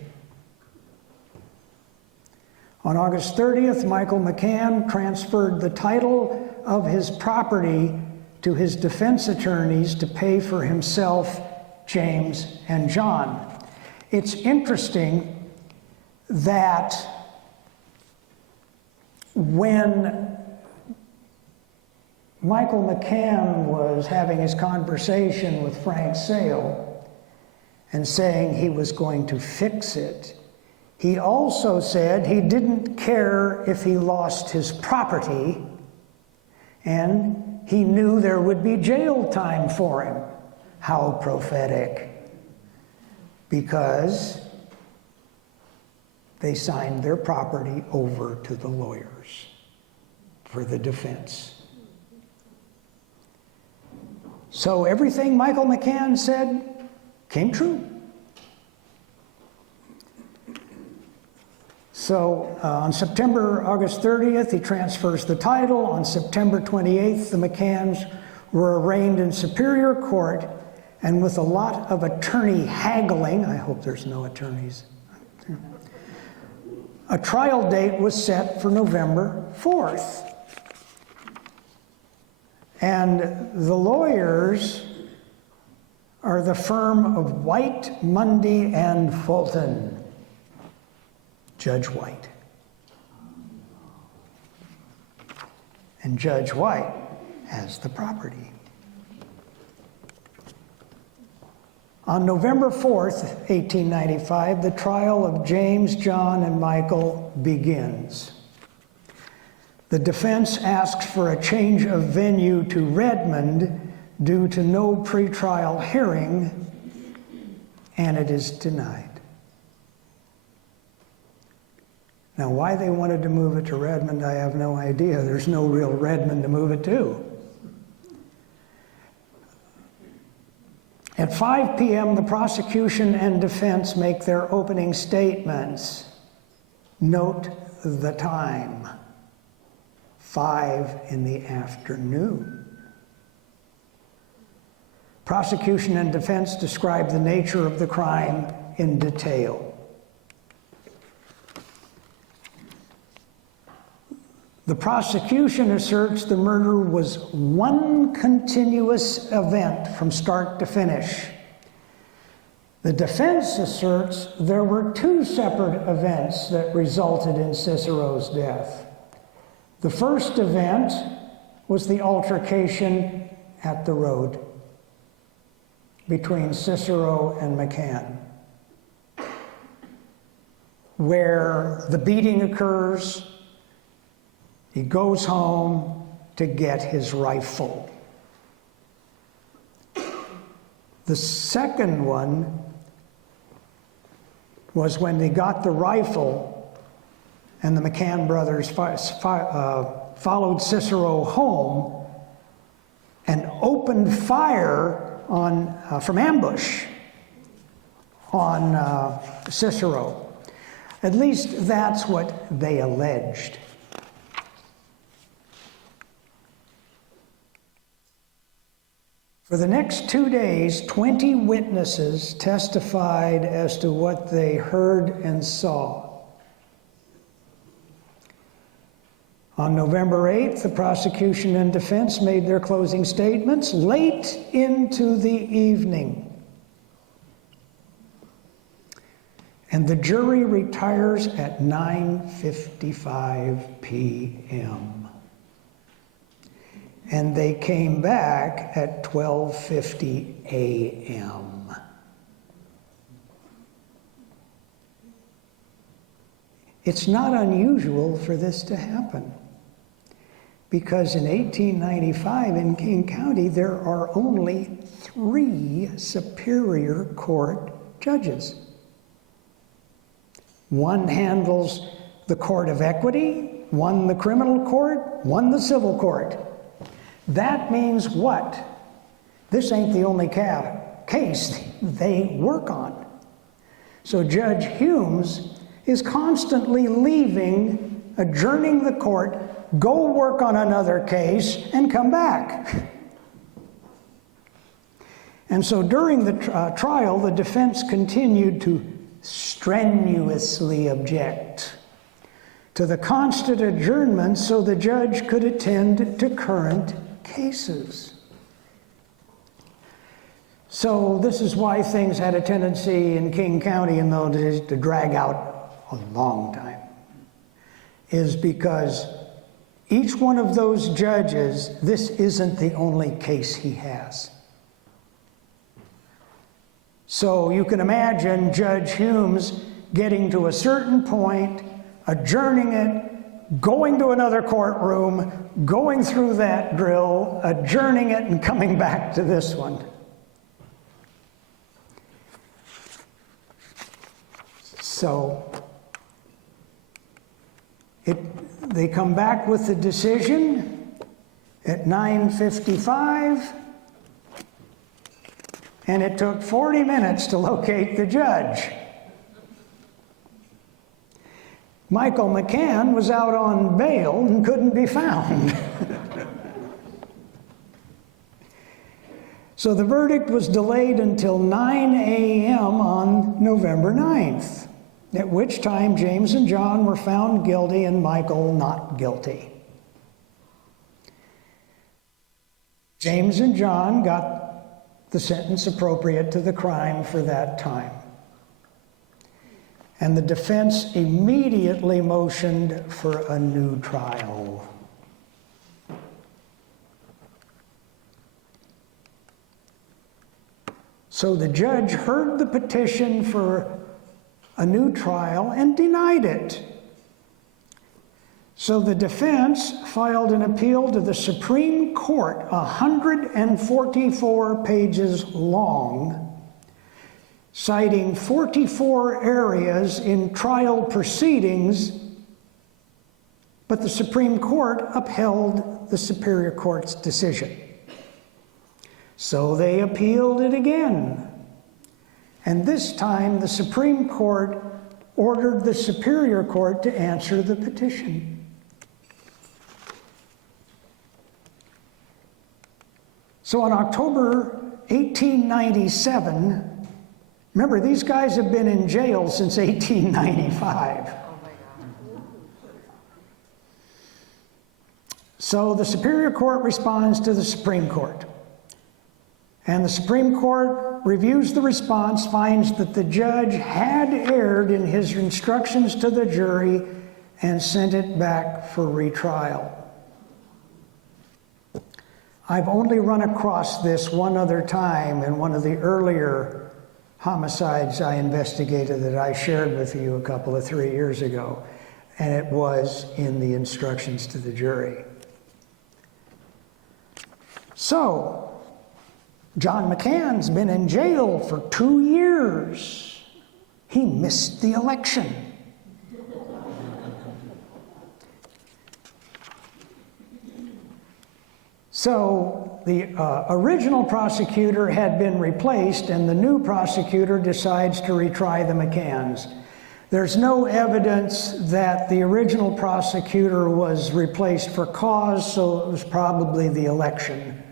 On August 30th, Michael McCann transferred the title of his property to his defense attorneys to pay for himself, James, and John. It's interesting that when Michael McCann was having his conversation with Frank Sale and saying he was going to fix it, he also said he didn't care if he lost his property, and he knew there would be jail time for him. How prophetic. Because they signed their property over to the lawyers for the defense. So everything Michael McCann said came true. So on August 30th, he transfers the title. On September 28th, the McCanns were arraigned in Superior Court, and with a lot of attorney haggling, I hope there's no attorneys, a trial date was set for November 4th. And the lawyers are the firm of White, Mundy, and Fulton. Judge White. And Judge White has the property. On November 4th, 1895, the trial of James, John, and Michael begins. The defense asks for a change of venue to Redmond due to no pretrial hearing, and it is denied. Now, why they wanted to move it to Redmond, I have no idea. There's no real Redmond to move it to. At 5 p.m., the prosecution and defense make their opening statements. Note the time, 5 in the afternoon. Prosecution and defense describe the nature of the crime in detail. The prosecution asserts the murder was one continuous event from start to finish. The defense asserts there were two separate events that resulted in Cicero's death. The first event was the altercation at the road between Cicero and McCann, where the beating occurs. He goes home to get his rifle. The second one was when they got the rifle and the McCann brothers followed Cicero home and opened fire from ambush on Cicero. At least that's what they alleged. For the next 2 days, 20 witnesses testified as to what they heard and saw. On November 8th, the prosecution and defense made their closing statements late into the evening. And the jury retires at 9:55 p.m. And they came back at 12:50 a.m. It's not unusual for this to happen, because in 1895 in King County there are only 3 Superior Court judges. One handles the Court of Equity, one the Criminal Court, one the Civil Court. That means what? This ain't the only case they work on. So Judge Humes is constantly leaving, adjourning the court, go work on another case, and come back. And so during the trial, the defense continued to strenuously object to the constant adjournment so the judge could attend to current cases. So this is why things had a tendency in King County in those days to drag out a long time, is because each one of those judges, this isn't the only case he has. So you can imagine Judge Humes getting to a certain point, adjourning it, going to another courtroom, going through that drill, adjourning it, and coming back to this one. So they come back with the decision at 9:55, and it took 40 minutes to locate the judge. Michael McCann was out on bail and couldn't be found. So the verdict was delayed until 9 a.m. on November 9th, at which time James and John were found guilty and Michael not guilty. James and John got the sentence appropriate to the crime for that time. And the defense immediately motioned for a new trial. So the judge heard the petition for a new trial and denied it. So the defense filed an appeal to the Supreme Court, 144 pages long, citing 44 areas in trial proceedings, but the Supreme Court upheld the Superior Court's decision. So they appealed it again. And this time the Supreme Court ordered the Superior Court to answer the petition. So in October 1897, remember these guys have been in jail since 1895. So the Superior Court responds to the Supreme Court. And the Supreme Court reviews the response, finds that the judge had erred in his instructions to the jury, and sent it back for retrial. I've only run across this one other time in one of the earlier homicides I investigated that I shared with you a couple of 3 years ago, and it was in the instructions to the jury. So, John McCann's been in jail for 2 years. He missed the election. So the original prosecutor had been replaced, and the new prosecutor decides to retry the McCanns. There's no evidence that the original prosecutor was replaced for cause, so it was probably the election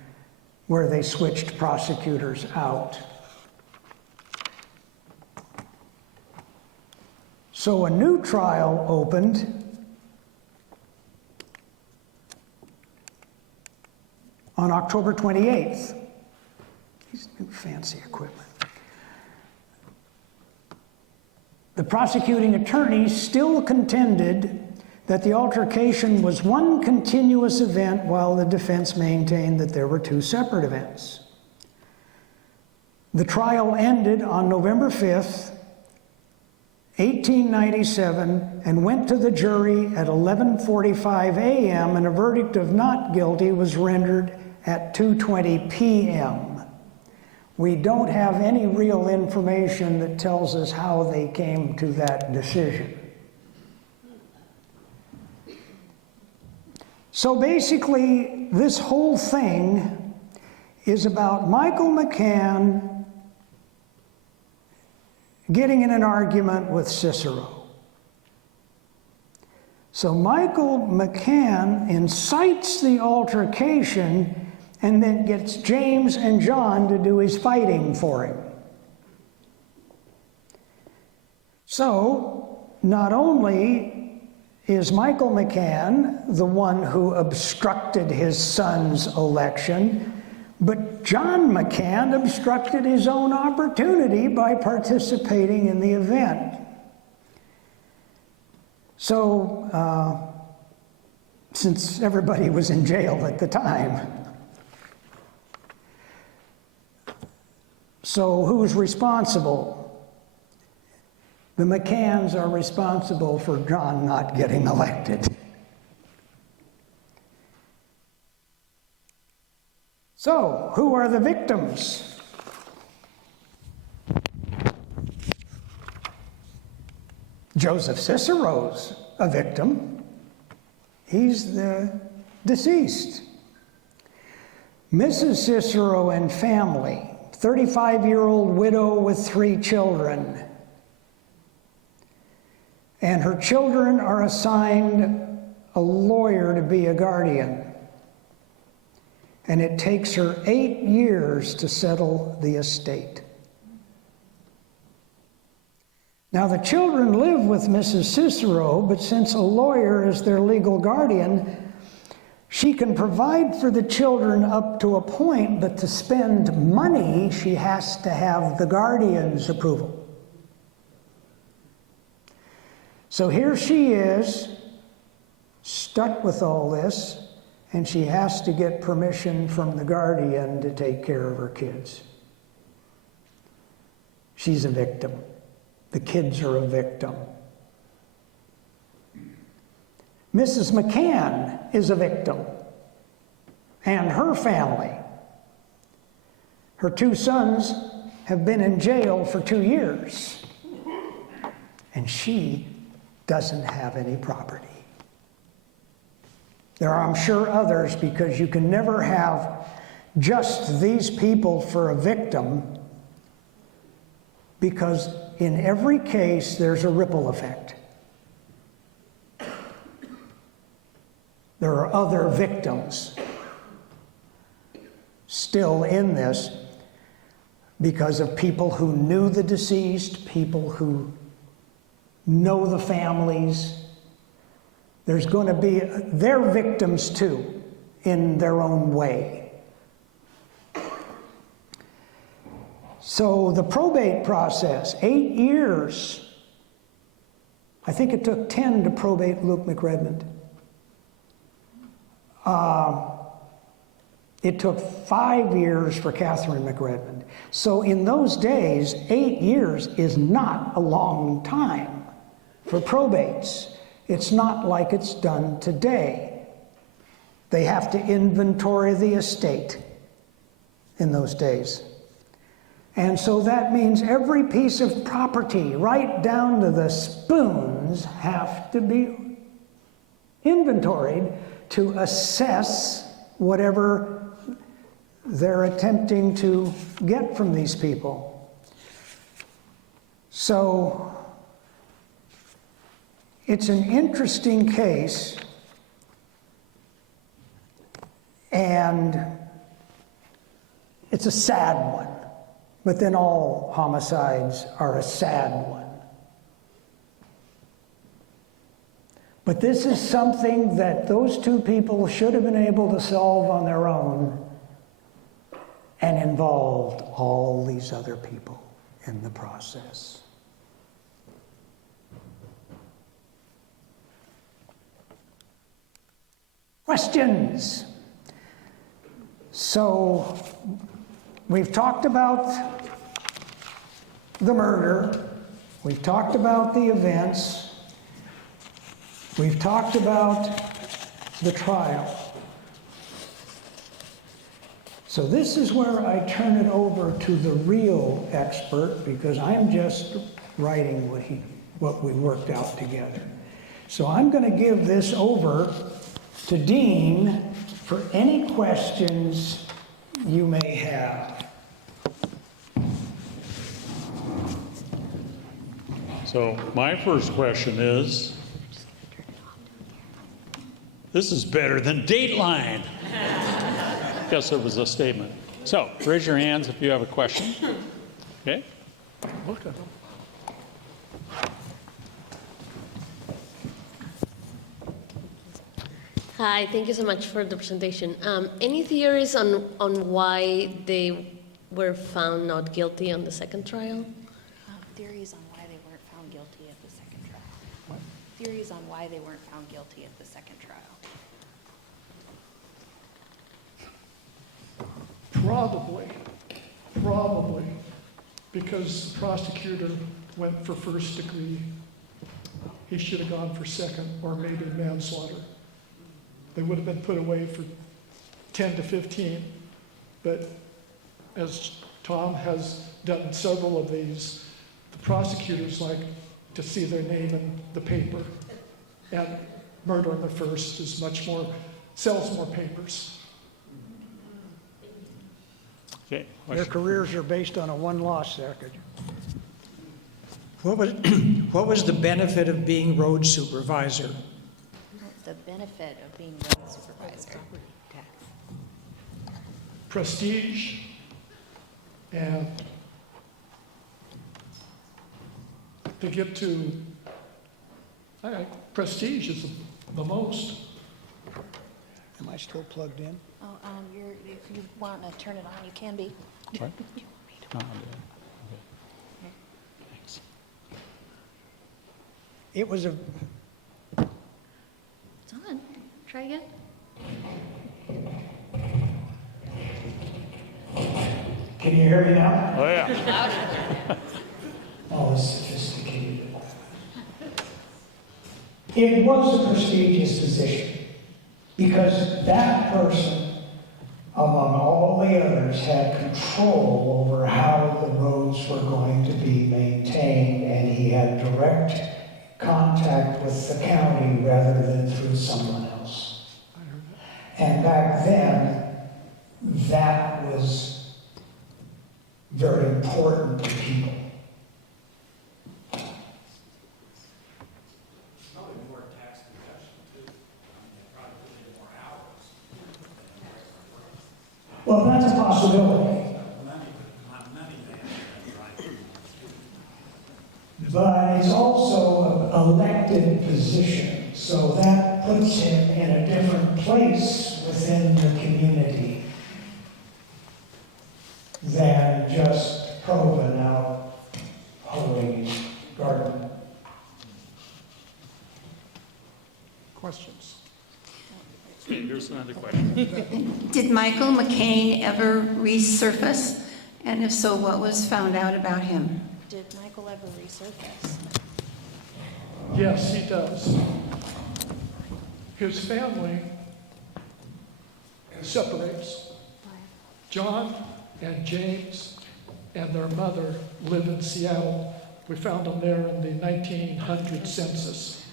where they switched prosecutors out. So a new trial opened on October 28th. These new fancy equipment. The prosecuting attorney still contended that the altercation was one continuous event, while the defense maintained that there were two separate events. The trial ended on November 5th, 1897, and went to the jury at 11:45 a.m., and a verdict of not guilty was rendered at 2:20 p.m. We don't have any real information that tells us how they came to that decision. So basically, this whole thing is about Michael McCann getting in an argument with Cicero. So Michael McCann incites the altercation and then gets James and John to do his fighting for him. So, not only is Michael McCann the one who obstructed his son's election, but John McCann obstructed his own opportunity by participating in the event. So, since everybody was in jail at the time, so who's responsible? The McCanns are responsible for John not getting elected. So, who are the victims? Joseph Cicero's a victim. He's the deceased. Mrs. Cicero and family, 35-year-old widow with 3 children. And her children are assigned a lawyer to be a guardian. And it takes her 8 years to settle the estate. Now, the children live with Mrs. Cicero, but since a lawyer is their legal guardian, she can provide for the children up to a point, but to spend money, she has to have the guardian's approval. So here she is, stuck with all this, and she has to get permission from the guardian to take care of her kids. She's a victim. The kids are a victim. Mrs. McCann is a victim, and her family. Her 2 sons have been in jail for 2 years, and she doesn't have any property. There are, I'm sure, others, because you can never have just these people for a victim, because in every case there's a ripple effect. There are other victims still in this because of people who knew the deceased, people who know the families. There's going to be, they're victims too, in their own way. So the probate process, 8 years. I think it took 10 to probate Luke McRedmond. It took 5 years for Catherine McRedmond. So in those days, 8 years is not a long time for probates. It's not like it's done today. They have to inventory the estate in those days. And so that means every piece of property, right down to the spoons, have to be inventoried to assess whatever they're attempting to get from these people. So it's an interesting case, and it's a sad one. But then all homicides are a sad one. But this is something that those 2 people should have been able to solve on their own, and involved all these other people in the process. Questions? So, we've talked about the murder, we've talked about the events, we've talked about the trial. So this is where I turn it over to the real expert, because I'm just writing what we worked out together. So I'm going to give this over to Dean for any questions you may have. So my first question is, this is better than Dateline. Guess it was a statement. So raise your hands if you have a question. Okay. Look at them. Hi, thank you so much for the presentation. Any theories on why they were found not guilty on the second trial? Theories on why they weren't found guilty at the second trial. What? Theories on why they weren't found guilty at the second trial. Probably, because the prosecutor went for first degree. He should have gone for second, or maybe manslaughter. They would have been put away for 10 to 15, but as Tom has done several of these, the prosecutors like to see their name in the paper, and murder on the first is sells more papers. Okay. Their careers are based on a one-loss record. What was the benefit of being road supervisor? The benefit of being road supervisor. Prestige, and to get to, prestige is the most. Am I still plugged in? Oh, if you want to turn it on, you can be. What? Do you want me to? No, I'm good. Okay. Thanks. It was a, It's on. Try again. can you hear me now? Oh, yeah. All this sophisticated. It was a prestigious position because that person, among all the others, had control over how the roads were going to be maintained, and he had direct contact with the county rather than through someone else. And back then, that was very important to people. Well, that's a possibility. But it's also an elected position, so that puts him in a different place within the community than just probing out hoeing his garden. Questions? Okay, here's another question. Did Michael McCain ever resurface? And if so, what was found out about him? Did Michael ever resurface? Yes, he does. His family separates. John and James and their mother live in Seattle. We found them there in the 1900 census.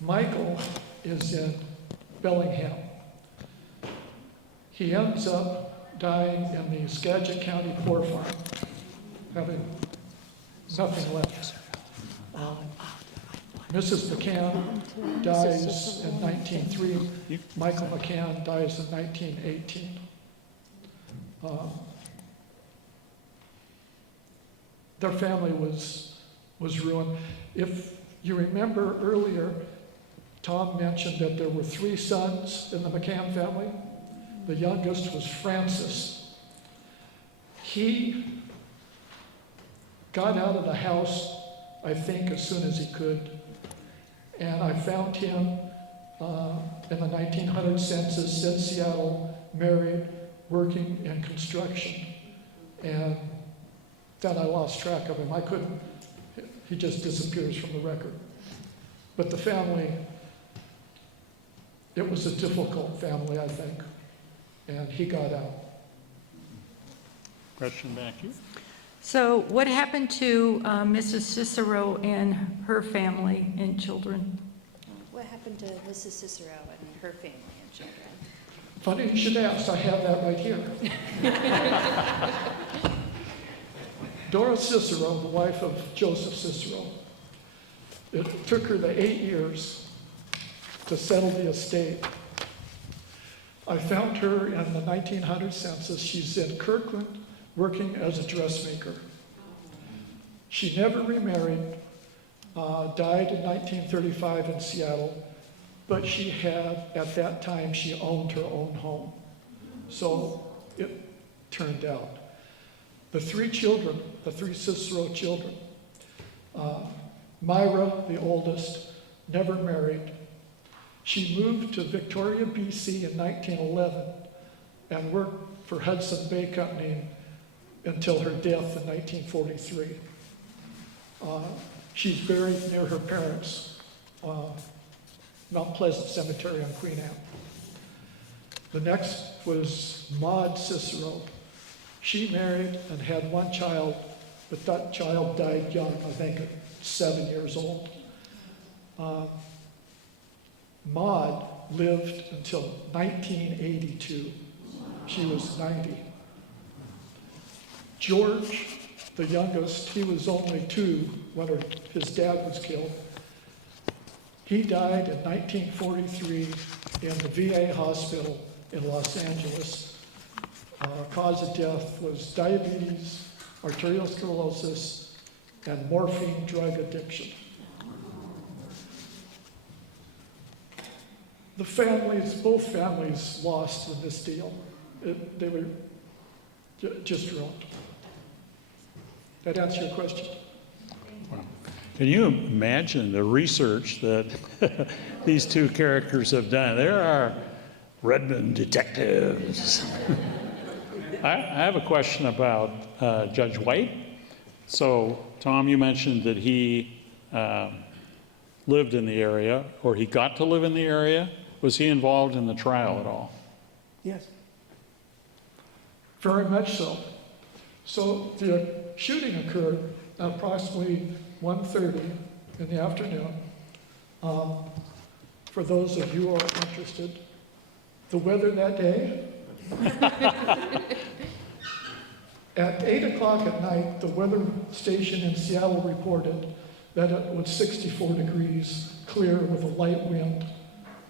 Michael is in Bellingham. He ends up dying in the Skagit County Poor Farm, having nothing left. Mrs. McCann dies in 1903. Michael McCann dies in 1918. Their family was ruined. If you remember earlier, Tom mentioned that there were 3 sons in the McCann family. The youngest was Francis. He got out of the house, I think, as soon as he could. And I found him in the 1900 census in Seattle, married, working in construction. And then I lost track of him. I couldn't, he just disappears from the record. But the family, it was a difficult family, I think. And he got out. Question back here. So what happened to Mrs. Cicero and her family and children? What happened to Mrs. Cicero and her family and children? Funny you should ask, I have that right here. Dora Cicero, the wife of Joseph Cicero, it took her the 8 years to settle the estate. I found her in the 1900 census. She's in Kirkland working as a dressmaker. She never remarried, died in 1935 in Seattle, but she had, at that time, she owned her own home. So it turned out. The 3 children, the 3 Cicero children, Myra, the oldest, never married. She moved to Victoria, BC in 1911 and worked for Hudson Bay Company until her death in 1943. She's buried near her parents, Mount Pleasant Cemetery on Queen Anne. The next was Maud Cicero. She married and had 1 child, but that child died young, I think at 7 years old. Maud lived until 1982. She was 90. George, the youngest, he was only 2 when his dad was killed. He died in 1943 in the VA hospital in Los Angeles. Cause of death was diabetes, arterial sclerosis, and morphine drug addiction. The families, both families lost in this deal. They were just ruined. That answer your question? Wow. Can you imagine the research that these 2 characters have done? There are Redmond detectives. I have a question about Judge White. So, Tom, you mentioned that he lived in the area, or he got to live in the area. Was he involved in the trial at all? Yes. Very much so. So the shooting occurred at approximately 1:30 in the afternoon. For those of you who are interested, the weather that day, at 8 o'clock at night, the weather station in Seattle reported that it was 64 degrees, clear with a light wind.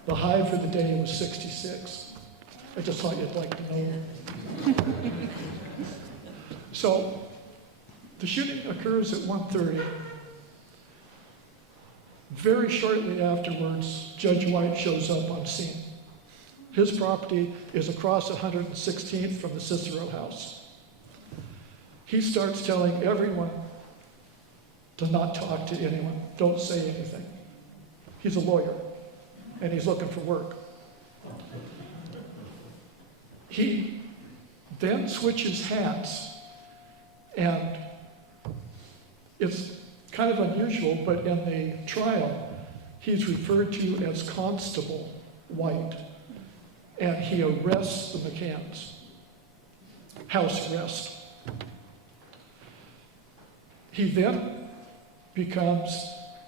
The high for the day was 66. I just thought you'd like to know. So the shooting occurs at 1:30. Very shortly afterwards, Judge White shows up on scene. His property is across 116th from the Cicero house. He starts telling everyone to not talk to anyone, don't say anything. He's a lawyer, and he's looking for work. He then switches hats, and it's kind of unusual, but in the trial, he's referred to as Constable White, and he arrests the McCanns. House arrest. He then becomes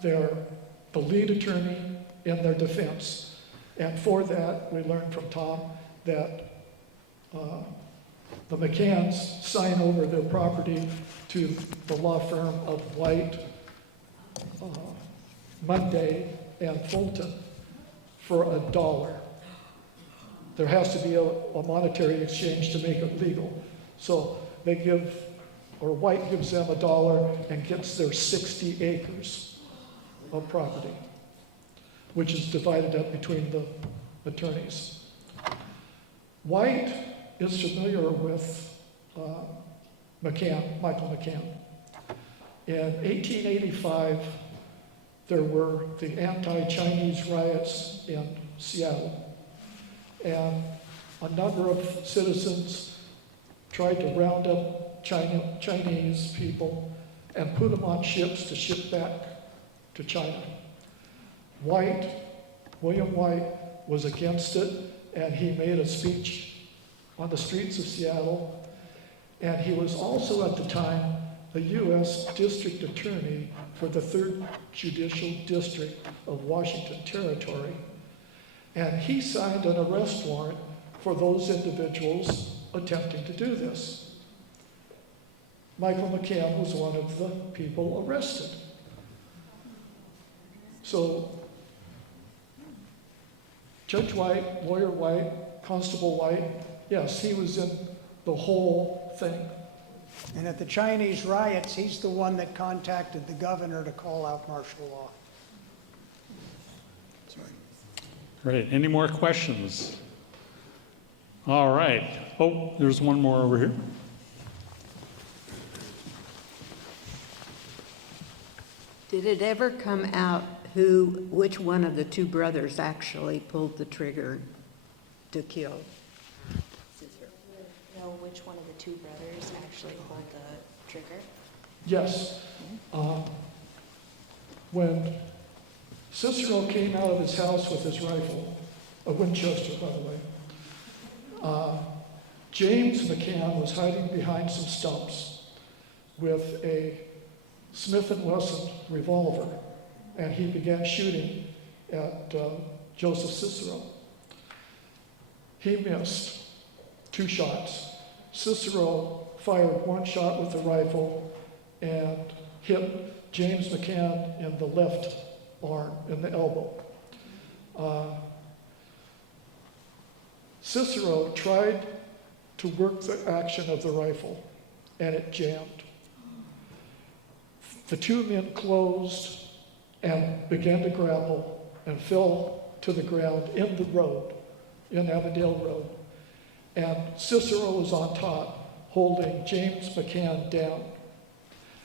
the lead attorney in their defense. And for that, we learned from Tom that the McCanns sign over their property to the law firm of White, Monday, and Fulton for $1. There has to be a monetary exchange to make it legal. So they give, or White gives them $1 and gets their 60 acres of property, which is divided up between the attorneys. White is familiar with Michael McCann. In 1885, there were the anti-Chinese riots in Seattle, and a number of citizens tried to round up Chinese people and put them on ships to ship back to China. William White, was against it, and he made a speech on the streets of Seattle, and he was also at the time the U.S. District Attorney for the 3rd Judicial District of Washington Territory, and he signed an arrest warrant for those individuals attempting to do this. Michael McCann was one of the people arrested. So Judge White, Lawyer White, Constable White, yes, he was in the whole thing. And at the Chinese riots, he's the one that contacted the governor to call out martial law. Great. Any more questions? All right. Oh, there's one more over here. Did it ever come out which one of the two brothers actually pulled the trigger to kill? Know which one of the two brothers actually pulled the trigger? Yes. When Cicero came out of his house with his rifle, a Winchester, by the way, James McCann was hiding behind some stumps with a Smith & Wesson revolver, and he began shooting at Joseph Cicero. He missed 2 shots. Cicero fired 1 shot with the rifle and hit James McCann in the left arm, in the elbow. Cicero tried to work the action of the rifle, and it jammed. The 2 men closed and began to grapple and fell to the ground in the road, in Avondale Road. And Cicero was on top, holding James McCann down.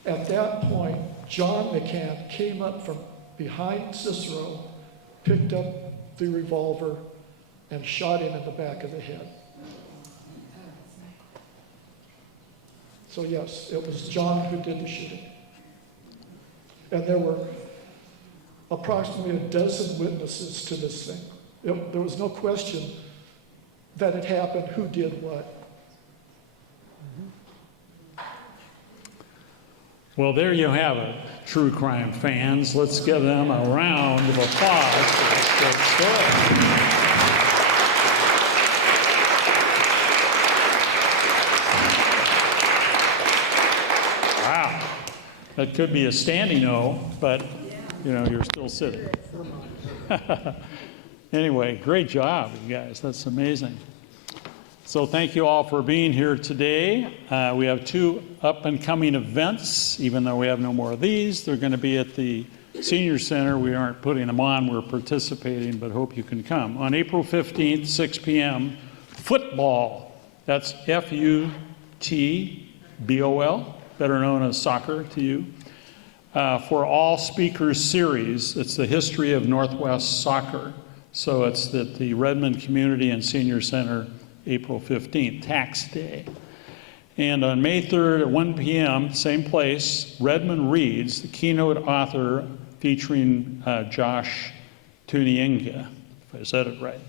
At that point, John McCann came up from behind Cicero, picked up the revolver, and shot him in the back of the head. So yes, it was John who did the shooting. And there were approximately a dozen witnesses to this thing. There was no question that it happened, who did what. Well, there you have it, true crime fans. Let's give them a round of applause for this great story. Wow. That could be a standing O, but, you know, you're still sitting. Anyway, great job, you guys. That's amazing. So thank you all for being here today. We have 2 up-and-coming events, even though we have no more of these. They're going to be at the Senior Center. We aren't putting them on. We're participating, but hope you can come. On April 15th, 6 p.m., football. That's Futbol, better known as soccer to you. For all speakers series, it's the history of Northwest soccer. So it's at the Redmond Community and Senior Center, April 15th, Tax Day. And on May 3rd at 1 p.m., same place, Redmond Reads, the keynote author featuring Josh Tunienga, if I said it right.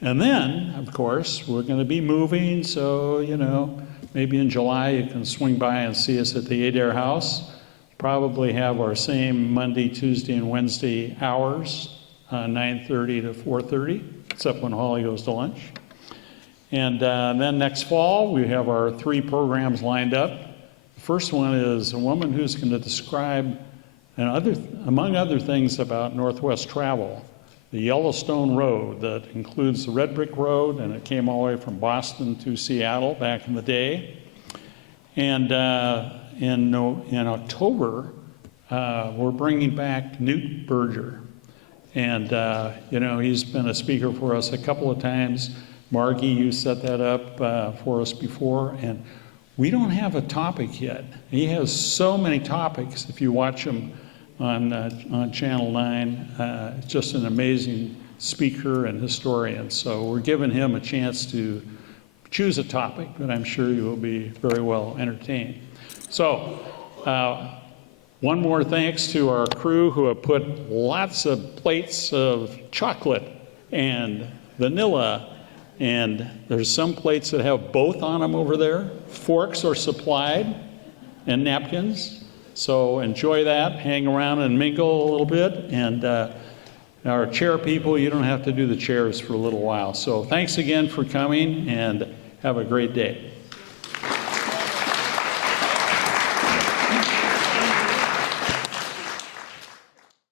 And then, of course, we're going to be moving, so, you know, maybe in July you can swing by and see us at the Adair House. Probably have our same Monday, Tuesday, and Wednesday hours, 9:30 to 4:30, except when Holly goes to lunch. And then next fall, we have our 3 programs lined up. The first one is a woman who's going to describe, among other things, about Northwest travel, the Yellowstone Road that includes the Red Brick Road, and it came all the way from Boston to Seattle back in the day. And in October, we're bringing back Newt Berger. And, you know, he's been a speaker for us a couple of times. Margie, you set that up for us before, and we don't have a topic yet. He has so many topics. If you watch him on Channel 9, just an amazing speaker and historian. So we're giving him a chance to choose a topic, but I'm sure you will be very well entertained. So one more thanks to our crew who have put lots of plates of chocolate and vanilla. And there's some plates that have both on them over there. Forks are supplied and napkins. So enjoy that, hang around and mingle a little bit. And our chair people, you don't have to do the chairs for a little while. So thanks again for coming and have a great day.